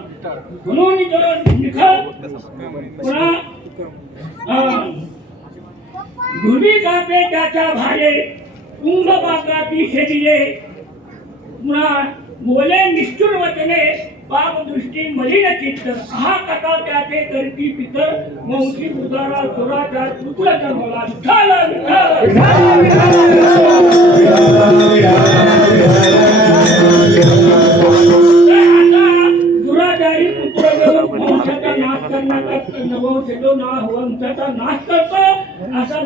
म्हणून जो निखळ पुन्हा धुली कापे त्याच्या भारे तुंग बाकाती शेजिले पुन्हा बोले निष्ठुर वचने पाप दृष्टी मलिन चित्त हा कथा त्याचे करती पितर वंशी उदारा सुराचार पुत्र जन्मला दुराचारी पुत्र वंशाचा नाश करण्याचा वंशजो वंशाचा नाश करतो असा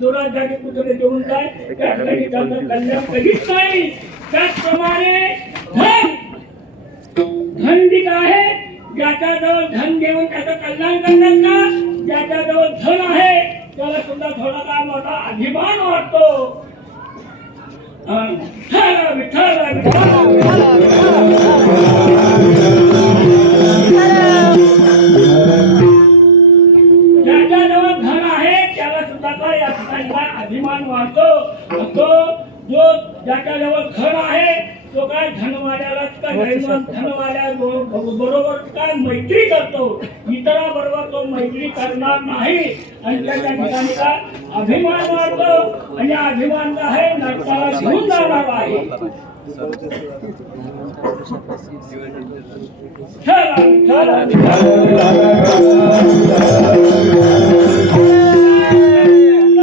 दुराचारी पुत्र देऊन काय त्या ठिकाणी त्याचं कल्याण कधीच नाही. त्याचप्रमाणे धन दिक आहे ज्याच्याजवळ धन देऊन त्याचं कल्याण करण्यात का ज्याच्याजवळ धन आहे त्याला सुद्धा थोडा काय मोठा अभिमान वाटतो. विठ्ठल विठ्ठल ज्याच्याजवळ धन आहे त्याला सुद्धा काय या ठिकाणी काय अभिमान वाटतो. तो जो ज्याच्याजवळ धन आहे तो काय धनवाल्यालाच काय धनवाल्या बरोबर काय मैत्री करतो इतराबरोबर तो मैत्री करणार नाही आणि त्याच्या ठिकाणी काय अभिमान वाटतो आणि अभिमान जो आहे नरकाला घेऊन जाणार आहे.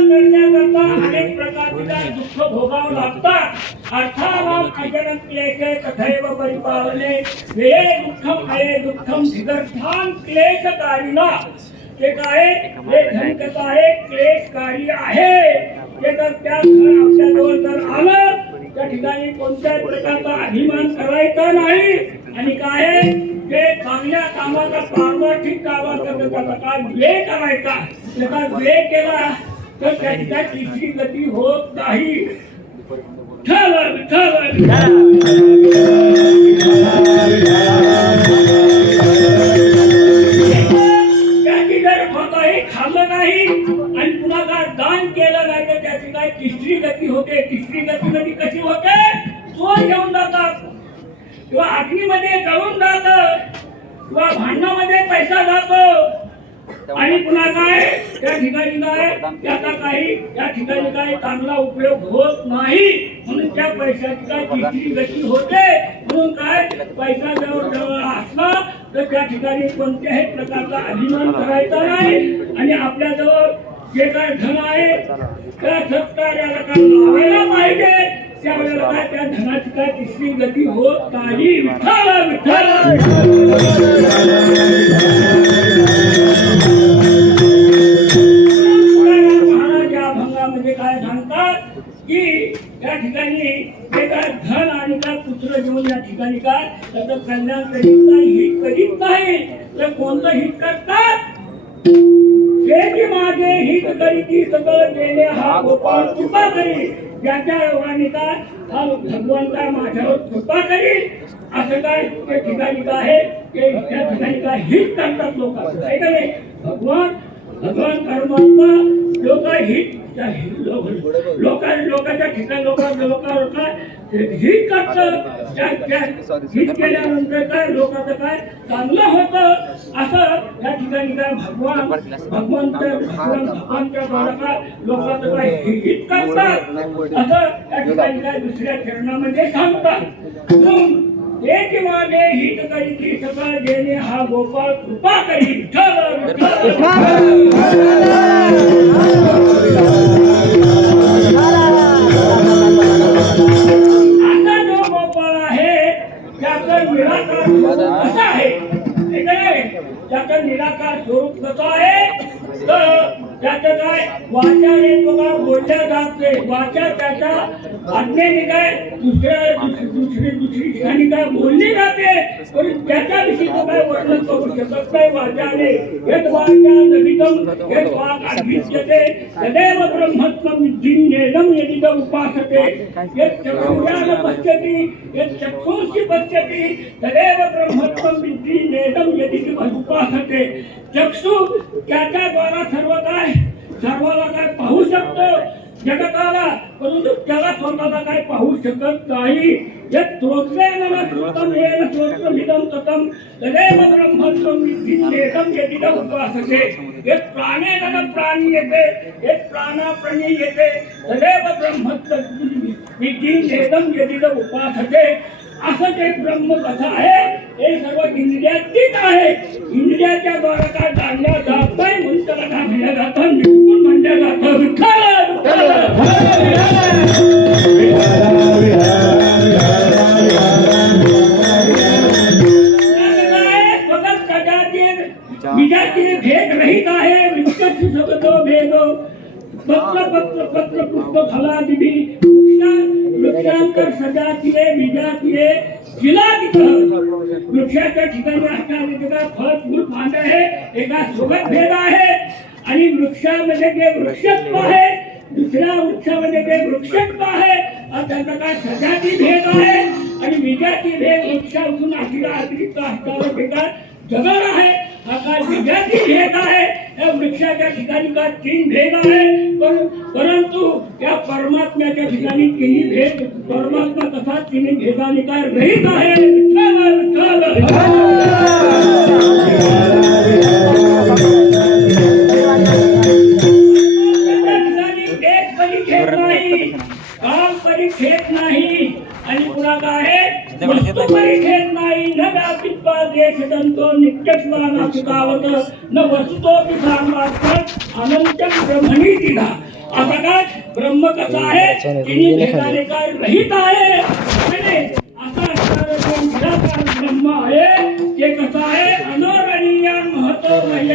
अनेक प्रकारचे दुःख भोगावं लागतात. अर्थानाम अजनम क्लेशे तथैव परिपालने हे दुःखम अये दुःखम धिगर्थान क्लेशकारिणा ते काय हे धन कसं आहे क्लेशकारी आहे. ते जर त्या धन आपल्याजवळ जर आलं त्या ठिकाणी कोणत्याही प्रकारचा अभिमान करायचा नाही आणि काय ते चांगल्या कामाचा पारमार्थिक कामाचा काय व्यय करायचा त्याचा व्यय केला तर त्या ठिकाणी तिसरी गती होत नाही. त्याची जर स्वतःही खाल्लं नाही आणि पुन्हा काय दान केलं नाही तर त्याची काय तिसरी गती होते. तिसरी गती मध्ये कशी होते चोर घेऊन जातात किंवा अग्नीमध्ये जळून जात किंवा भांडणामध्ये पैसा जातो आणि पुन्हा काय त्या ठिकाणी काय त्याचा काही त्या ठिकाणी काय चांगला उपयोग होत नाही. म्हणून त्या पैशाची काय तिसरी गती होते. म्हणून काय पैसा जवळ असला तर त्या ठिकाणी कोणत्याही प्रकारचा अभिमान करायचा नाही आणि आपल्याजवळ जे काय धन आहे त्या सत्कार्याला काय लावायला पाहिजे त्यावेळेला काय त्या धनाची काय तिसरी गती होत नाही. विठ्ठल विठ्ठल काय सांगतात की या ठिकाणी जे काय धन आणि काय पुत्र घेऊन या ठिकाणी काय त्याचं कल्याण करीत नाही हित करीत नाही तर कोणतं हित करतात जे माझे हित करीती सगळं देणे हा गोपाळ कृपा करी ज्याच्या योगाने काय हा भगवान काय माझ्यावर कृपा करील असं काय त्या ठिकाणी काय आहे ते त्या ठिकाणी काय हित करतात लोक आहे का नाही. भगवान परमात्मा लोक हित लोकांच्या ठिकाणी लोक हित करतात. हित केल्यानंतर काय लोकांचं काय चांगलं होतं असं त्या ठिकाणी काय भगवानच्या द्वारा काय लोकांचं काय हित करतात असं त्या ठिकाणी काय दुसऱ्या चरणामध्ये सांगतात. एक माझे हित करीती सगळं देणे हा गोपाळ कृपा करी. आता जो गोपाळ आहे त्याचं निराकार स्वरूप कसं आहे त्याचं निराकार स्वरूप कसं आहे तर त्याचं काय वाचाने तो काय बोलल्या जात नाही. वाचा त्याच्या आज्ञेने काय दुसरी ठिकाणी काय बोलली जाते पण त्याच्याविषयी तो काय वर्णन करू शकत नाही. वाचाने यत् वाचा नवितम यत् वाक् अभिष्यते तदेव ब्रह्मत्वं विद्धिन्नेदं यदिदम् उपासते यत् चक्षुषा न पश्यति यत् चक्षुषि पश्यति तदेव ब्रह्मत्वं विद्धिन्नेदं यदिदम् उपासते. चक्षु त्याच्या द्वारा सर्वाला काय पाहू शकतो जगताला परंतु त्याला स्वतःला काय पाहू शकत नाही. यत् श्रोत्रेण न श्रुतं येन श्रोत्रमिदं ततं तदेव ब्रह्मत्वं विद्धि चेदं यदिदम् उपासते यत् प्राणेन न प्राणीयते यत् प्राणा प्रणीयते तदेव ब्रह्मत्वं विद्धि चेदं यदिदम् उपासते असं जे ब्रह्म कथा आहे हे सर्व इंद्रियातीत आहे. इंद्रियाच्या द्वारा काय जाणल्या जात नाही म्हणून त्याला काय म्हणलं जातं निपुण म्हणलं जातं विठ्ठल विठ्ठल. विजातीय भेद रहित आहे विकट सबतो भेदो पत्र पत्र पत्र पुष्प फलादिभी वृक्षांतर सजातीय विजातीय जिलातीत वृक्षाच्या ठिकाणी असणारे जे काय फळ फूल फांद आहे एका सोबत भेद आहे आणि वृक्षामध्ये जे वृक्षत्व आहे दुसऱ्या वृक्षामध्ये जे वृक्षत्व आहे त्याचा काय सजाती भेद आहे आणि विजाती भेद वृक्षातून अतिरिक्त असणारा जे काय जगड आहे हा काय विजाती भेद आहे. या वृक्षाच्या ठिकाणी काय 3 भेद आहे परंतु या परमात्म्याच्या ठिकाणी 3 भेद परमात्मा तसा 3 भेदाने काय रहित आहे. विठ्ठल विठ्ठल देश परिच्छेद नाही काल परिच्छेद नाही आणि पुन्हा काय आहे वस्तू परिच्छेद नाही न व्यापित्वा देश दंतो नित्यत्वा नापिकावत न वस्तुतो पिसामात्र अनंतं ब्रह्मणी दिला. आता काय ब्रह्म कसा आहे तिन्ही भेदाने काय रहित आहे. असा असणारा जो निराकार ब्रह्म आहे ते कसं आहे अनोरणीय महत्वमय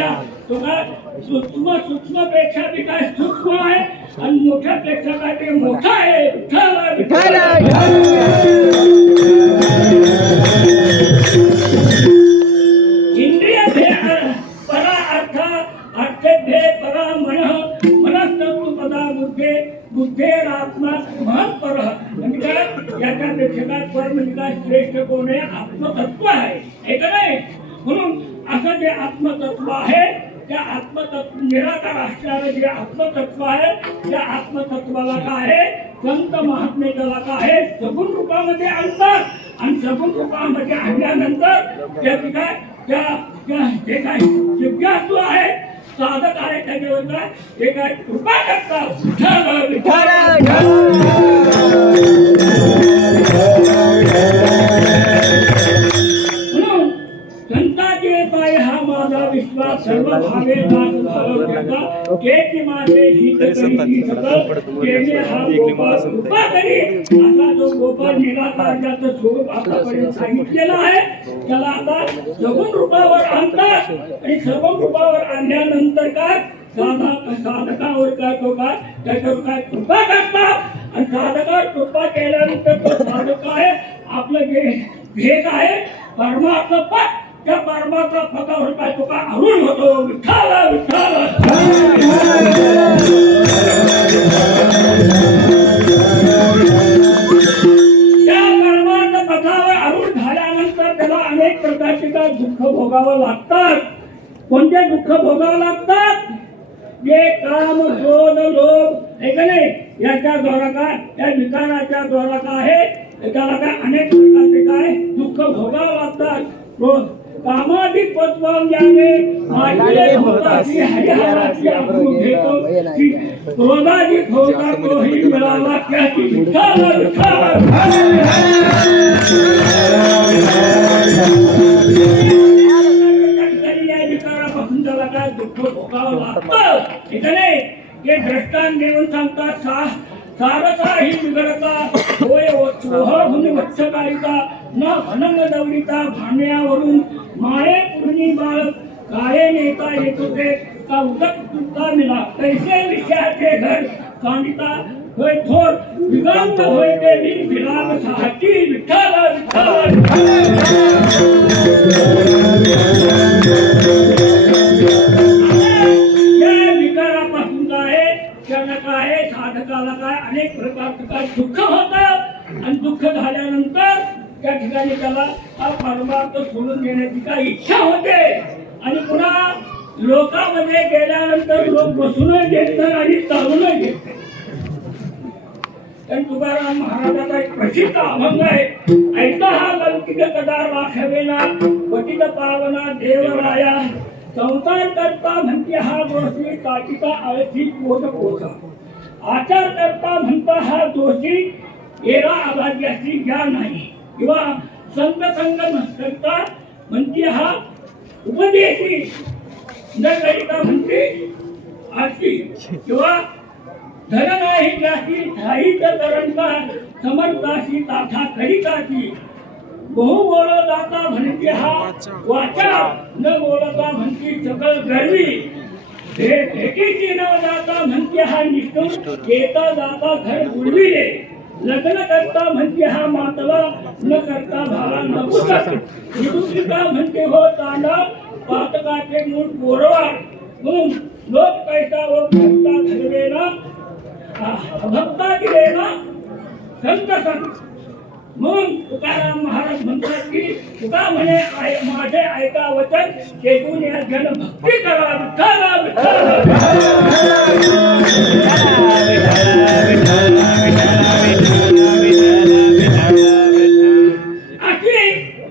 तो काय सूक्ष्म पेक्षा बी काय सूक्ष्म आहे आणि मोठ्या पेक्षा काय ते मोठा आहे. विठ्ठल विठ्ठल इंद्रिय भेद परा अर्थ अर्थ भेद परा मनस्तत्व पदा बुद्धे बुद्धेरात्मा महत् पर म्हणजे काय याच्यापेक्षा काय पर म्हणजे काय श्रेष्ठ कोण आहे आत्मतत्व आहे हे का नाही. म्हणून असं जे आत्मतत्व आहे त्या आत्मतत्व निराकार असणारं जे आत्मतत्व आहे त्या आत्मतत्वाला काय आहे संत महात्मे त्याला काय आहे सगुण रूपामध्ये आणतात आणि सगुण रूपामध्ये आणल्यानंतर त्याची काय त्या जे काय जिज्ञासू आहे साधक आहे त्याच्यावर काय ते काय कृपा करतात. म्हणून संताचे पाय हा माझा विश्वास सर्व भावे केची माझे हित करी केले हा गोपाळ कृपा करी. असा जो गोपाळ निराकारण्याचं स्वरूप आतापर्यंत सांगितलेलं आहे त्याला आता सगुण रूपावर आणतात आणि सगुण रूपावर आणल्यानंतर काय साधकावर काय तो काय त्याच्यावर काय कृपा करतात आणि साधकावर कृपा केल्यानंतर तो साधक आहे आपलं जे भेद आहे परमार्थ पद त्या परमात्मा पदावर काय तो काय अरुण होतो. विठ्ठल विठ्ठल त्या परमात्मा पदावर अरुण झाल्यानंतर त्याला अनेक प्रकारचे काय दुःख भोगावं लागतात. कोणते दुःख भोगावं लागतात जे काम क्रोध लोभ हे का नाही याच्या द्वारा काय त्या विचाराच्या द्वारा काय आहे त्याला काय अनेक प्रकारचे काय दुःख भोगावं लागतात. कामाधिक पचवान ज्याने मागले होताची हरिहराची आबरू घेतो क्रोधाधिक होता तोही मिळाला त्याची विठ्ठल विठ्ठल. या विकारापासून त्याला काय दुःख भोगावं लागतं हे नाही. हे द्रष्टांत देऊन सांगतात सारसा ही बिघडता होय सोहळून वत्सकारिता न भनंग दवडीता भांड्यावरून माळे पूर्णी बाळक काळे नेता येत होते का उदक तुटता मिला पैसे विषयाचे घर सांगिता होय थोर विगांत होय ते विराग साहती. विठ्ठल विठ्ठल विकारापासून काय त्याला काय साधकाला काय अनेक प्रकारचं काय दुःख होतं आणि दुःख झाल्यानंतर त्या ठिकाणी त्याला हा परमार्थ सोडून देण्याची काय इच्छा होते आणि पुन्हा लोकांमध्ये गेल्यानंतर लोक बसूनच घेतात आणि चालूनच घेतात. कारण तुकाराम महाराजाचा एक प्रसिद्ध अभंग आहे. ऐका हा लौकिक कदा राखवेना पतित पावना देवराया संसार करता म्हणते हा दोषी काटिका आळशी पोट पोट आचार करता म्हणता हा दोषी येरा अभाग्याची ज्ञा नाही किंवा संत संग करता म्हणते हा उपदेशी न करिता म्हणते आशी किंवा धन नाही ज्याची साहित्य करंता समर्थाशी ताठा करिताची बहु बोल जाता म्हणते हा वाचा न बोलता म्हणते सकल गर्वी भेटीची न जाता म्हणते हा निष्ठूर येता जाता घर उडविले लग्न करता म्हणते हा मातला न करता भावा नपुसा विदुषिका म्हणते हो तांडा पातकाचे मूळ पोरवा म्हणून लोक कैसा व भक्ता घडवेना भक्ता गिरेना संत संत म्हणून तुकाराम महाराज म्हणतात की तुका म्हणे माझे ऐका वचन केतून या जन भक्ती करा विठ्ठला अशी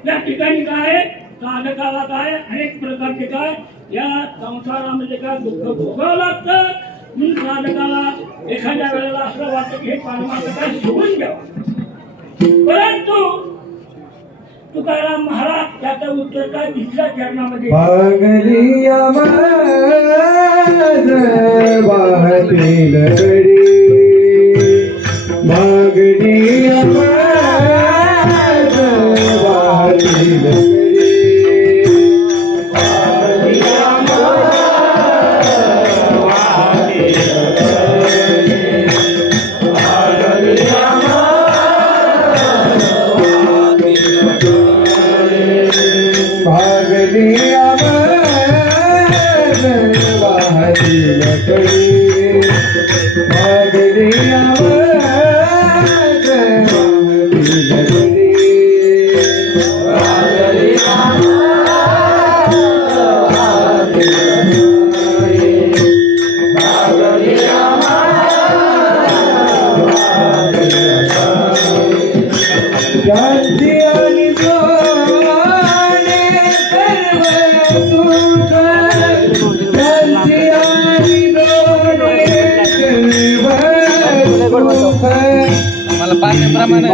या ठिकाणी काय साधकाला काय अनेक प्रकारचे काय या संसारामध्ये काय दुःख भोगावं लागतं. म्हणून साधकाला एखाद्या वेळेला असं वाटतं की हे परमार्थ काय सोडून द्यावं. परंतु तुकाराम महाराज त्याचं उत्तर काय तिसऱ्या चरणामध्ये पागलिया माझ वाहतील गडी मागलिया माझ वाहतील गडी पागलिया मला पाण्याप्रमाणे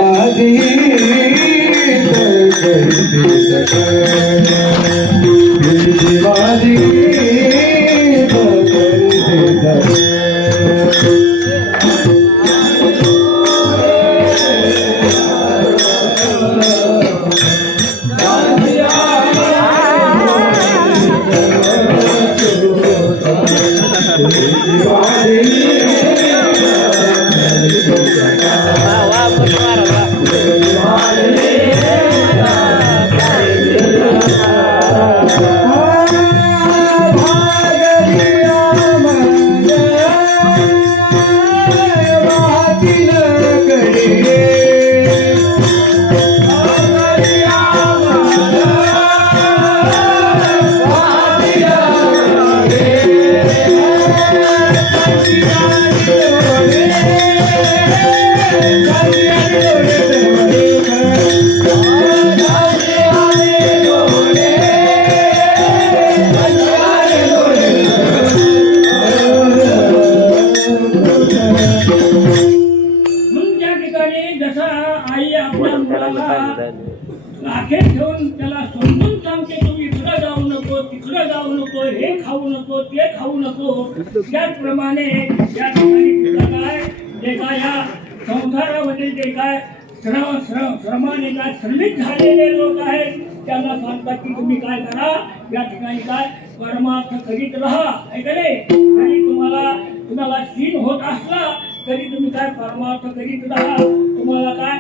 राखे ठेवून त्याला समजून सांगते तू इकडं जाऊ नको तिकडं जाऊ नको हे खाऊ नको ते खाऊ नको. त्याचप्रमाणे या ठिकाणी तुला काय जे काय या संसारामध्ये जे काय श्रमाने काय श्रमिक झालेले लोक आहेत त्यांना सांगतात की तुम्ही काय करा या ठिकाणी काय परमार्थ करीत राहा. ऐकले तरी तुम्हाला सीन होत असला तरी तुम्ही काय परमार्थ करीत राहा. तुम्हाला काय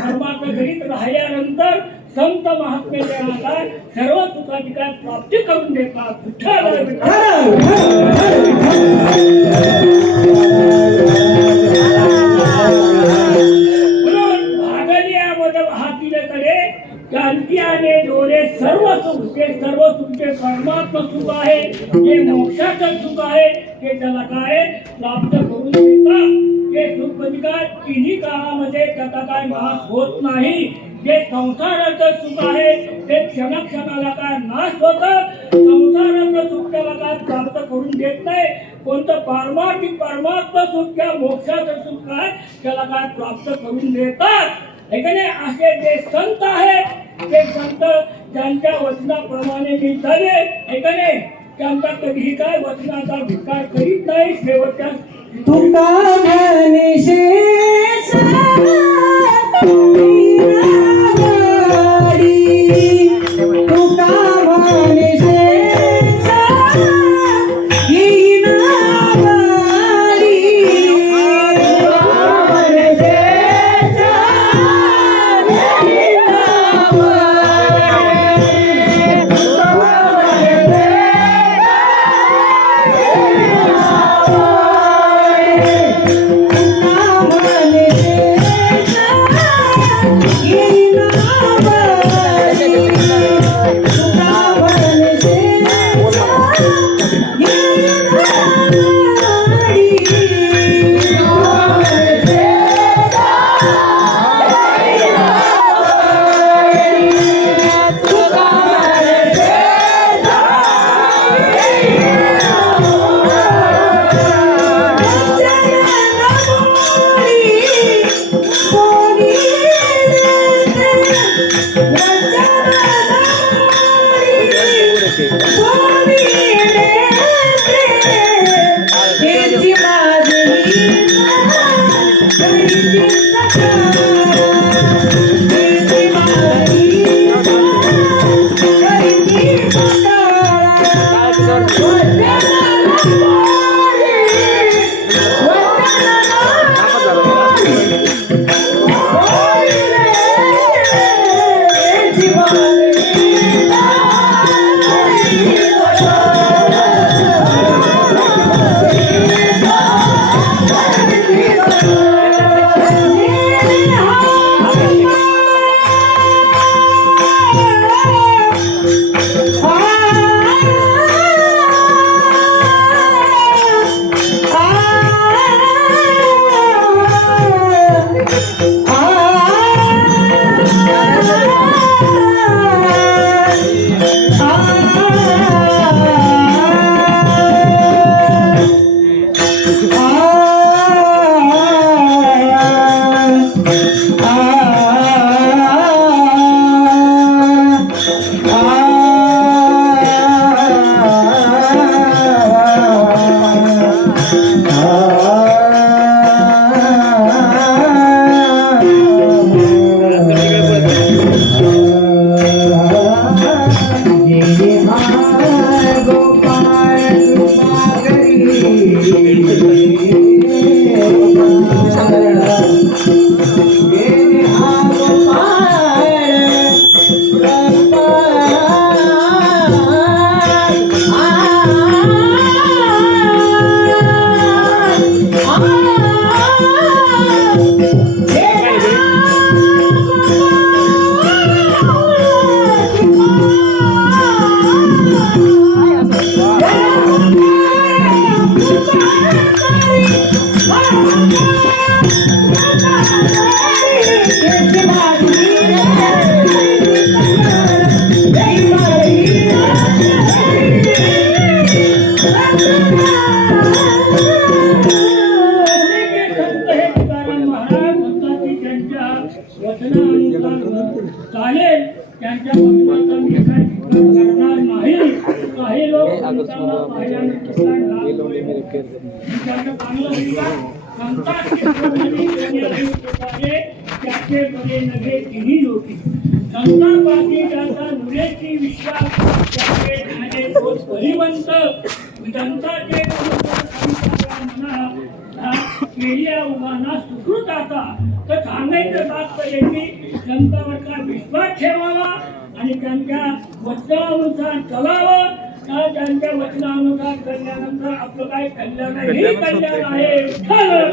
परमार्थ करीत राहिल्यानंतर संत महात्मे काय सर्व सुखाची काय प्राप्ती करून देतात. म्हणून भागलिया मध हातीकडे शांती आणि डोळे सर्व सुख ते सर्व तुमचे परमात्मा सुख आहे, जे मोक्षाचं सुख आहे, ते त्याला काय प्राप्त करून देतात. ते सुख म्हणजे काय तिन्ही काळामध्ये त्याचा काय नाश होत नाही. जे संसाराचं सुख आहे ते क्षणाक्षणाला काय नाश होतं. संसाराचं सुख त्याला काय प्राप्त करून देत नाही. कोणतं पारमार्थिक परमात्मा सुख त्या मोक्षाचं सुख काय त्याला काय प्राप्त करून देतात. हे का नाही, असे जे संत आहेत ते संत ज्यांच्या वचनाप्रमाणे मी झाले, हे का नाही, त्यांचा कधीही काय वचनाचा धिक्कार करीत नाही. शेवटच्या तुका घनशेष मीरावाडी, तुका घनशेष मीरावाडी, चालेल त्यांच्या वचनाचा मी काय करणार नाही. काही लोक संतांना पाहिल्यानंतर काय लाज वाटते. त्यांना चांगलं होईल का? संतात चित्रपती करण्याची आहे, त्याचे बरे नव्हे तिन्ही लोकी. संतांपाशी ज्याचा नुरेची विश्वास, त्याचे झाले दोष परिवंत. संतांचे केल्या उगाना सुकृताचा. तर सांगायचं तात्पर्य की संतांवरचा विश्वास ठेवावा आणि त्यांच्या वचनानुसार चलावं. का त्यांच्या वचनानुसार करण्यानंतर आपलं काय कल्याण आहे, हे कल्याण आहे. झालं.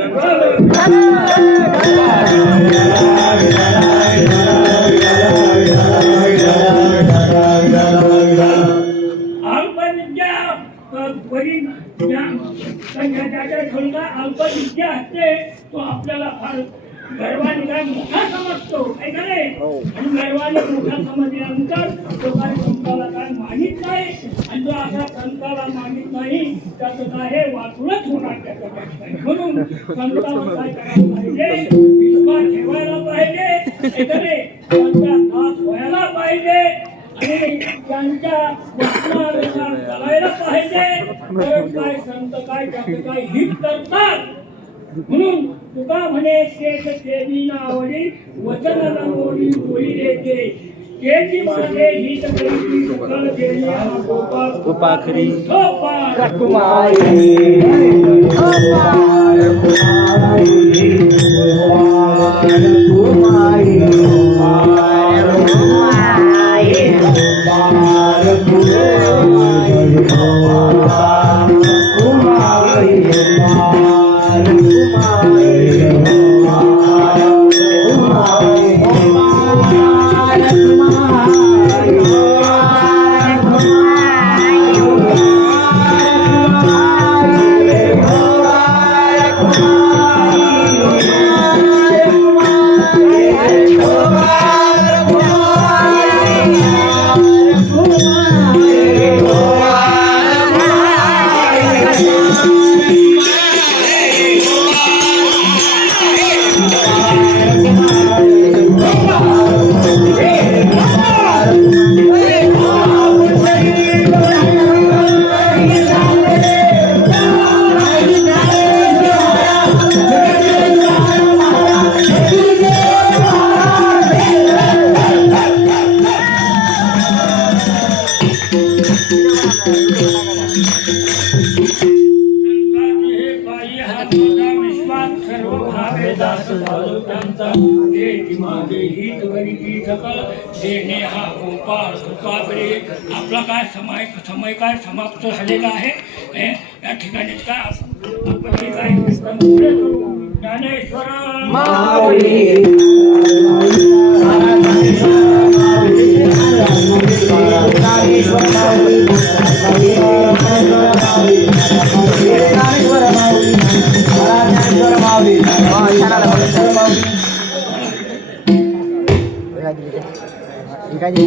मोठा समजतो आहे का नाही आणि गर्वाने मोठा समजल्यानंतर तो काय संताला काय मानित नाही आणि जो असा संताला मानित नाही त्याचं काय हे वाचूनच होणार त्याचं काही. म्हणून संतावर काय करायला पाहिजे विश्वास ठेवायला पाहिजे आहे का नाही त्यांचा दास व्हायला पाहिजे आणि त्यांच्या वचनानुसार चालायला पाहिजे तर काय संत काय त्याचं काय हित करतात. म्हणून तुका म्हणे शेष देवी नावडी वचन नमोडी बोली देते केची माझे हित करीती सकल देवी हा गोपाखरी आपला काय समय काय समाप्त झालेला आहे या ठिकाणी काय आपण काय ज्ञानेश्वर काय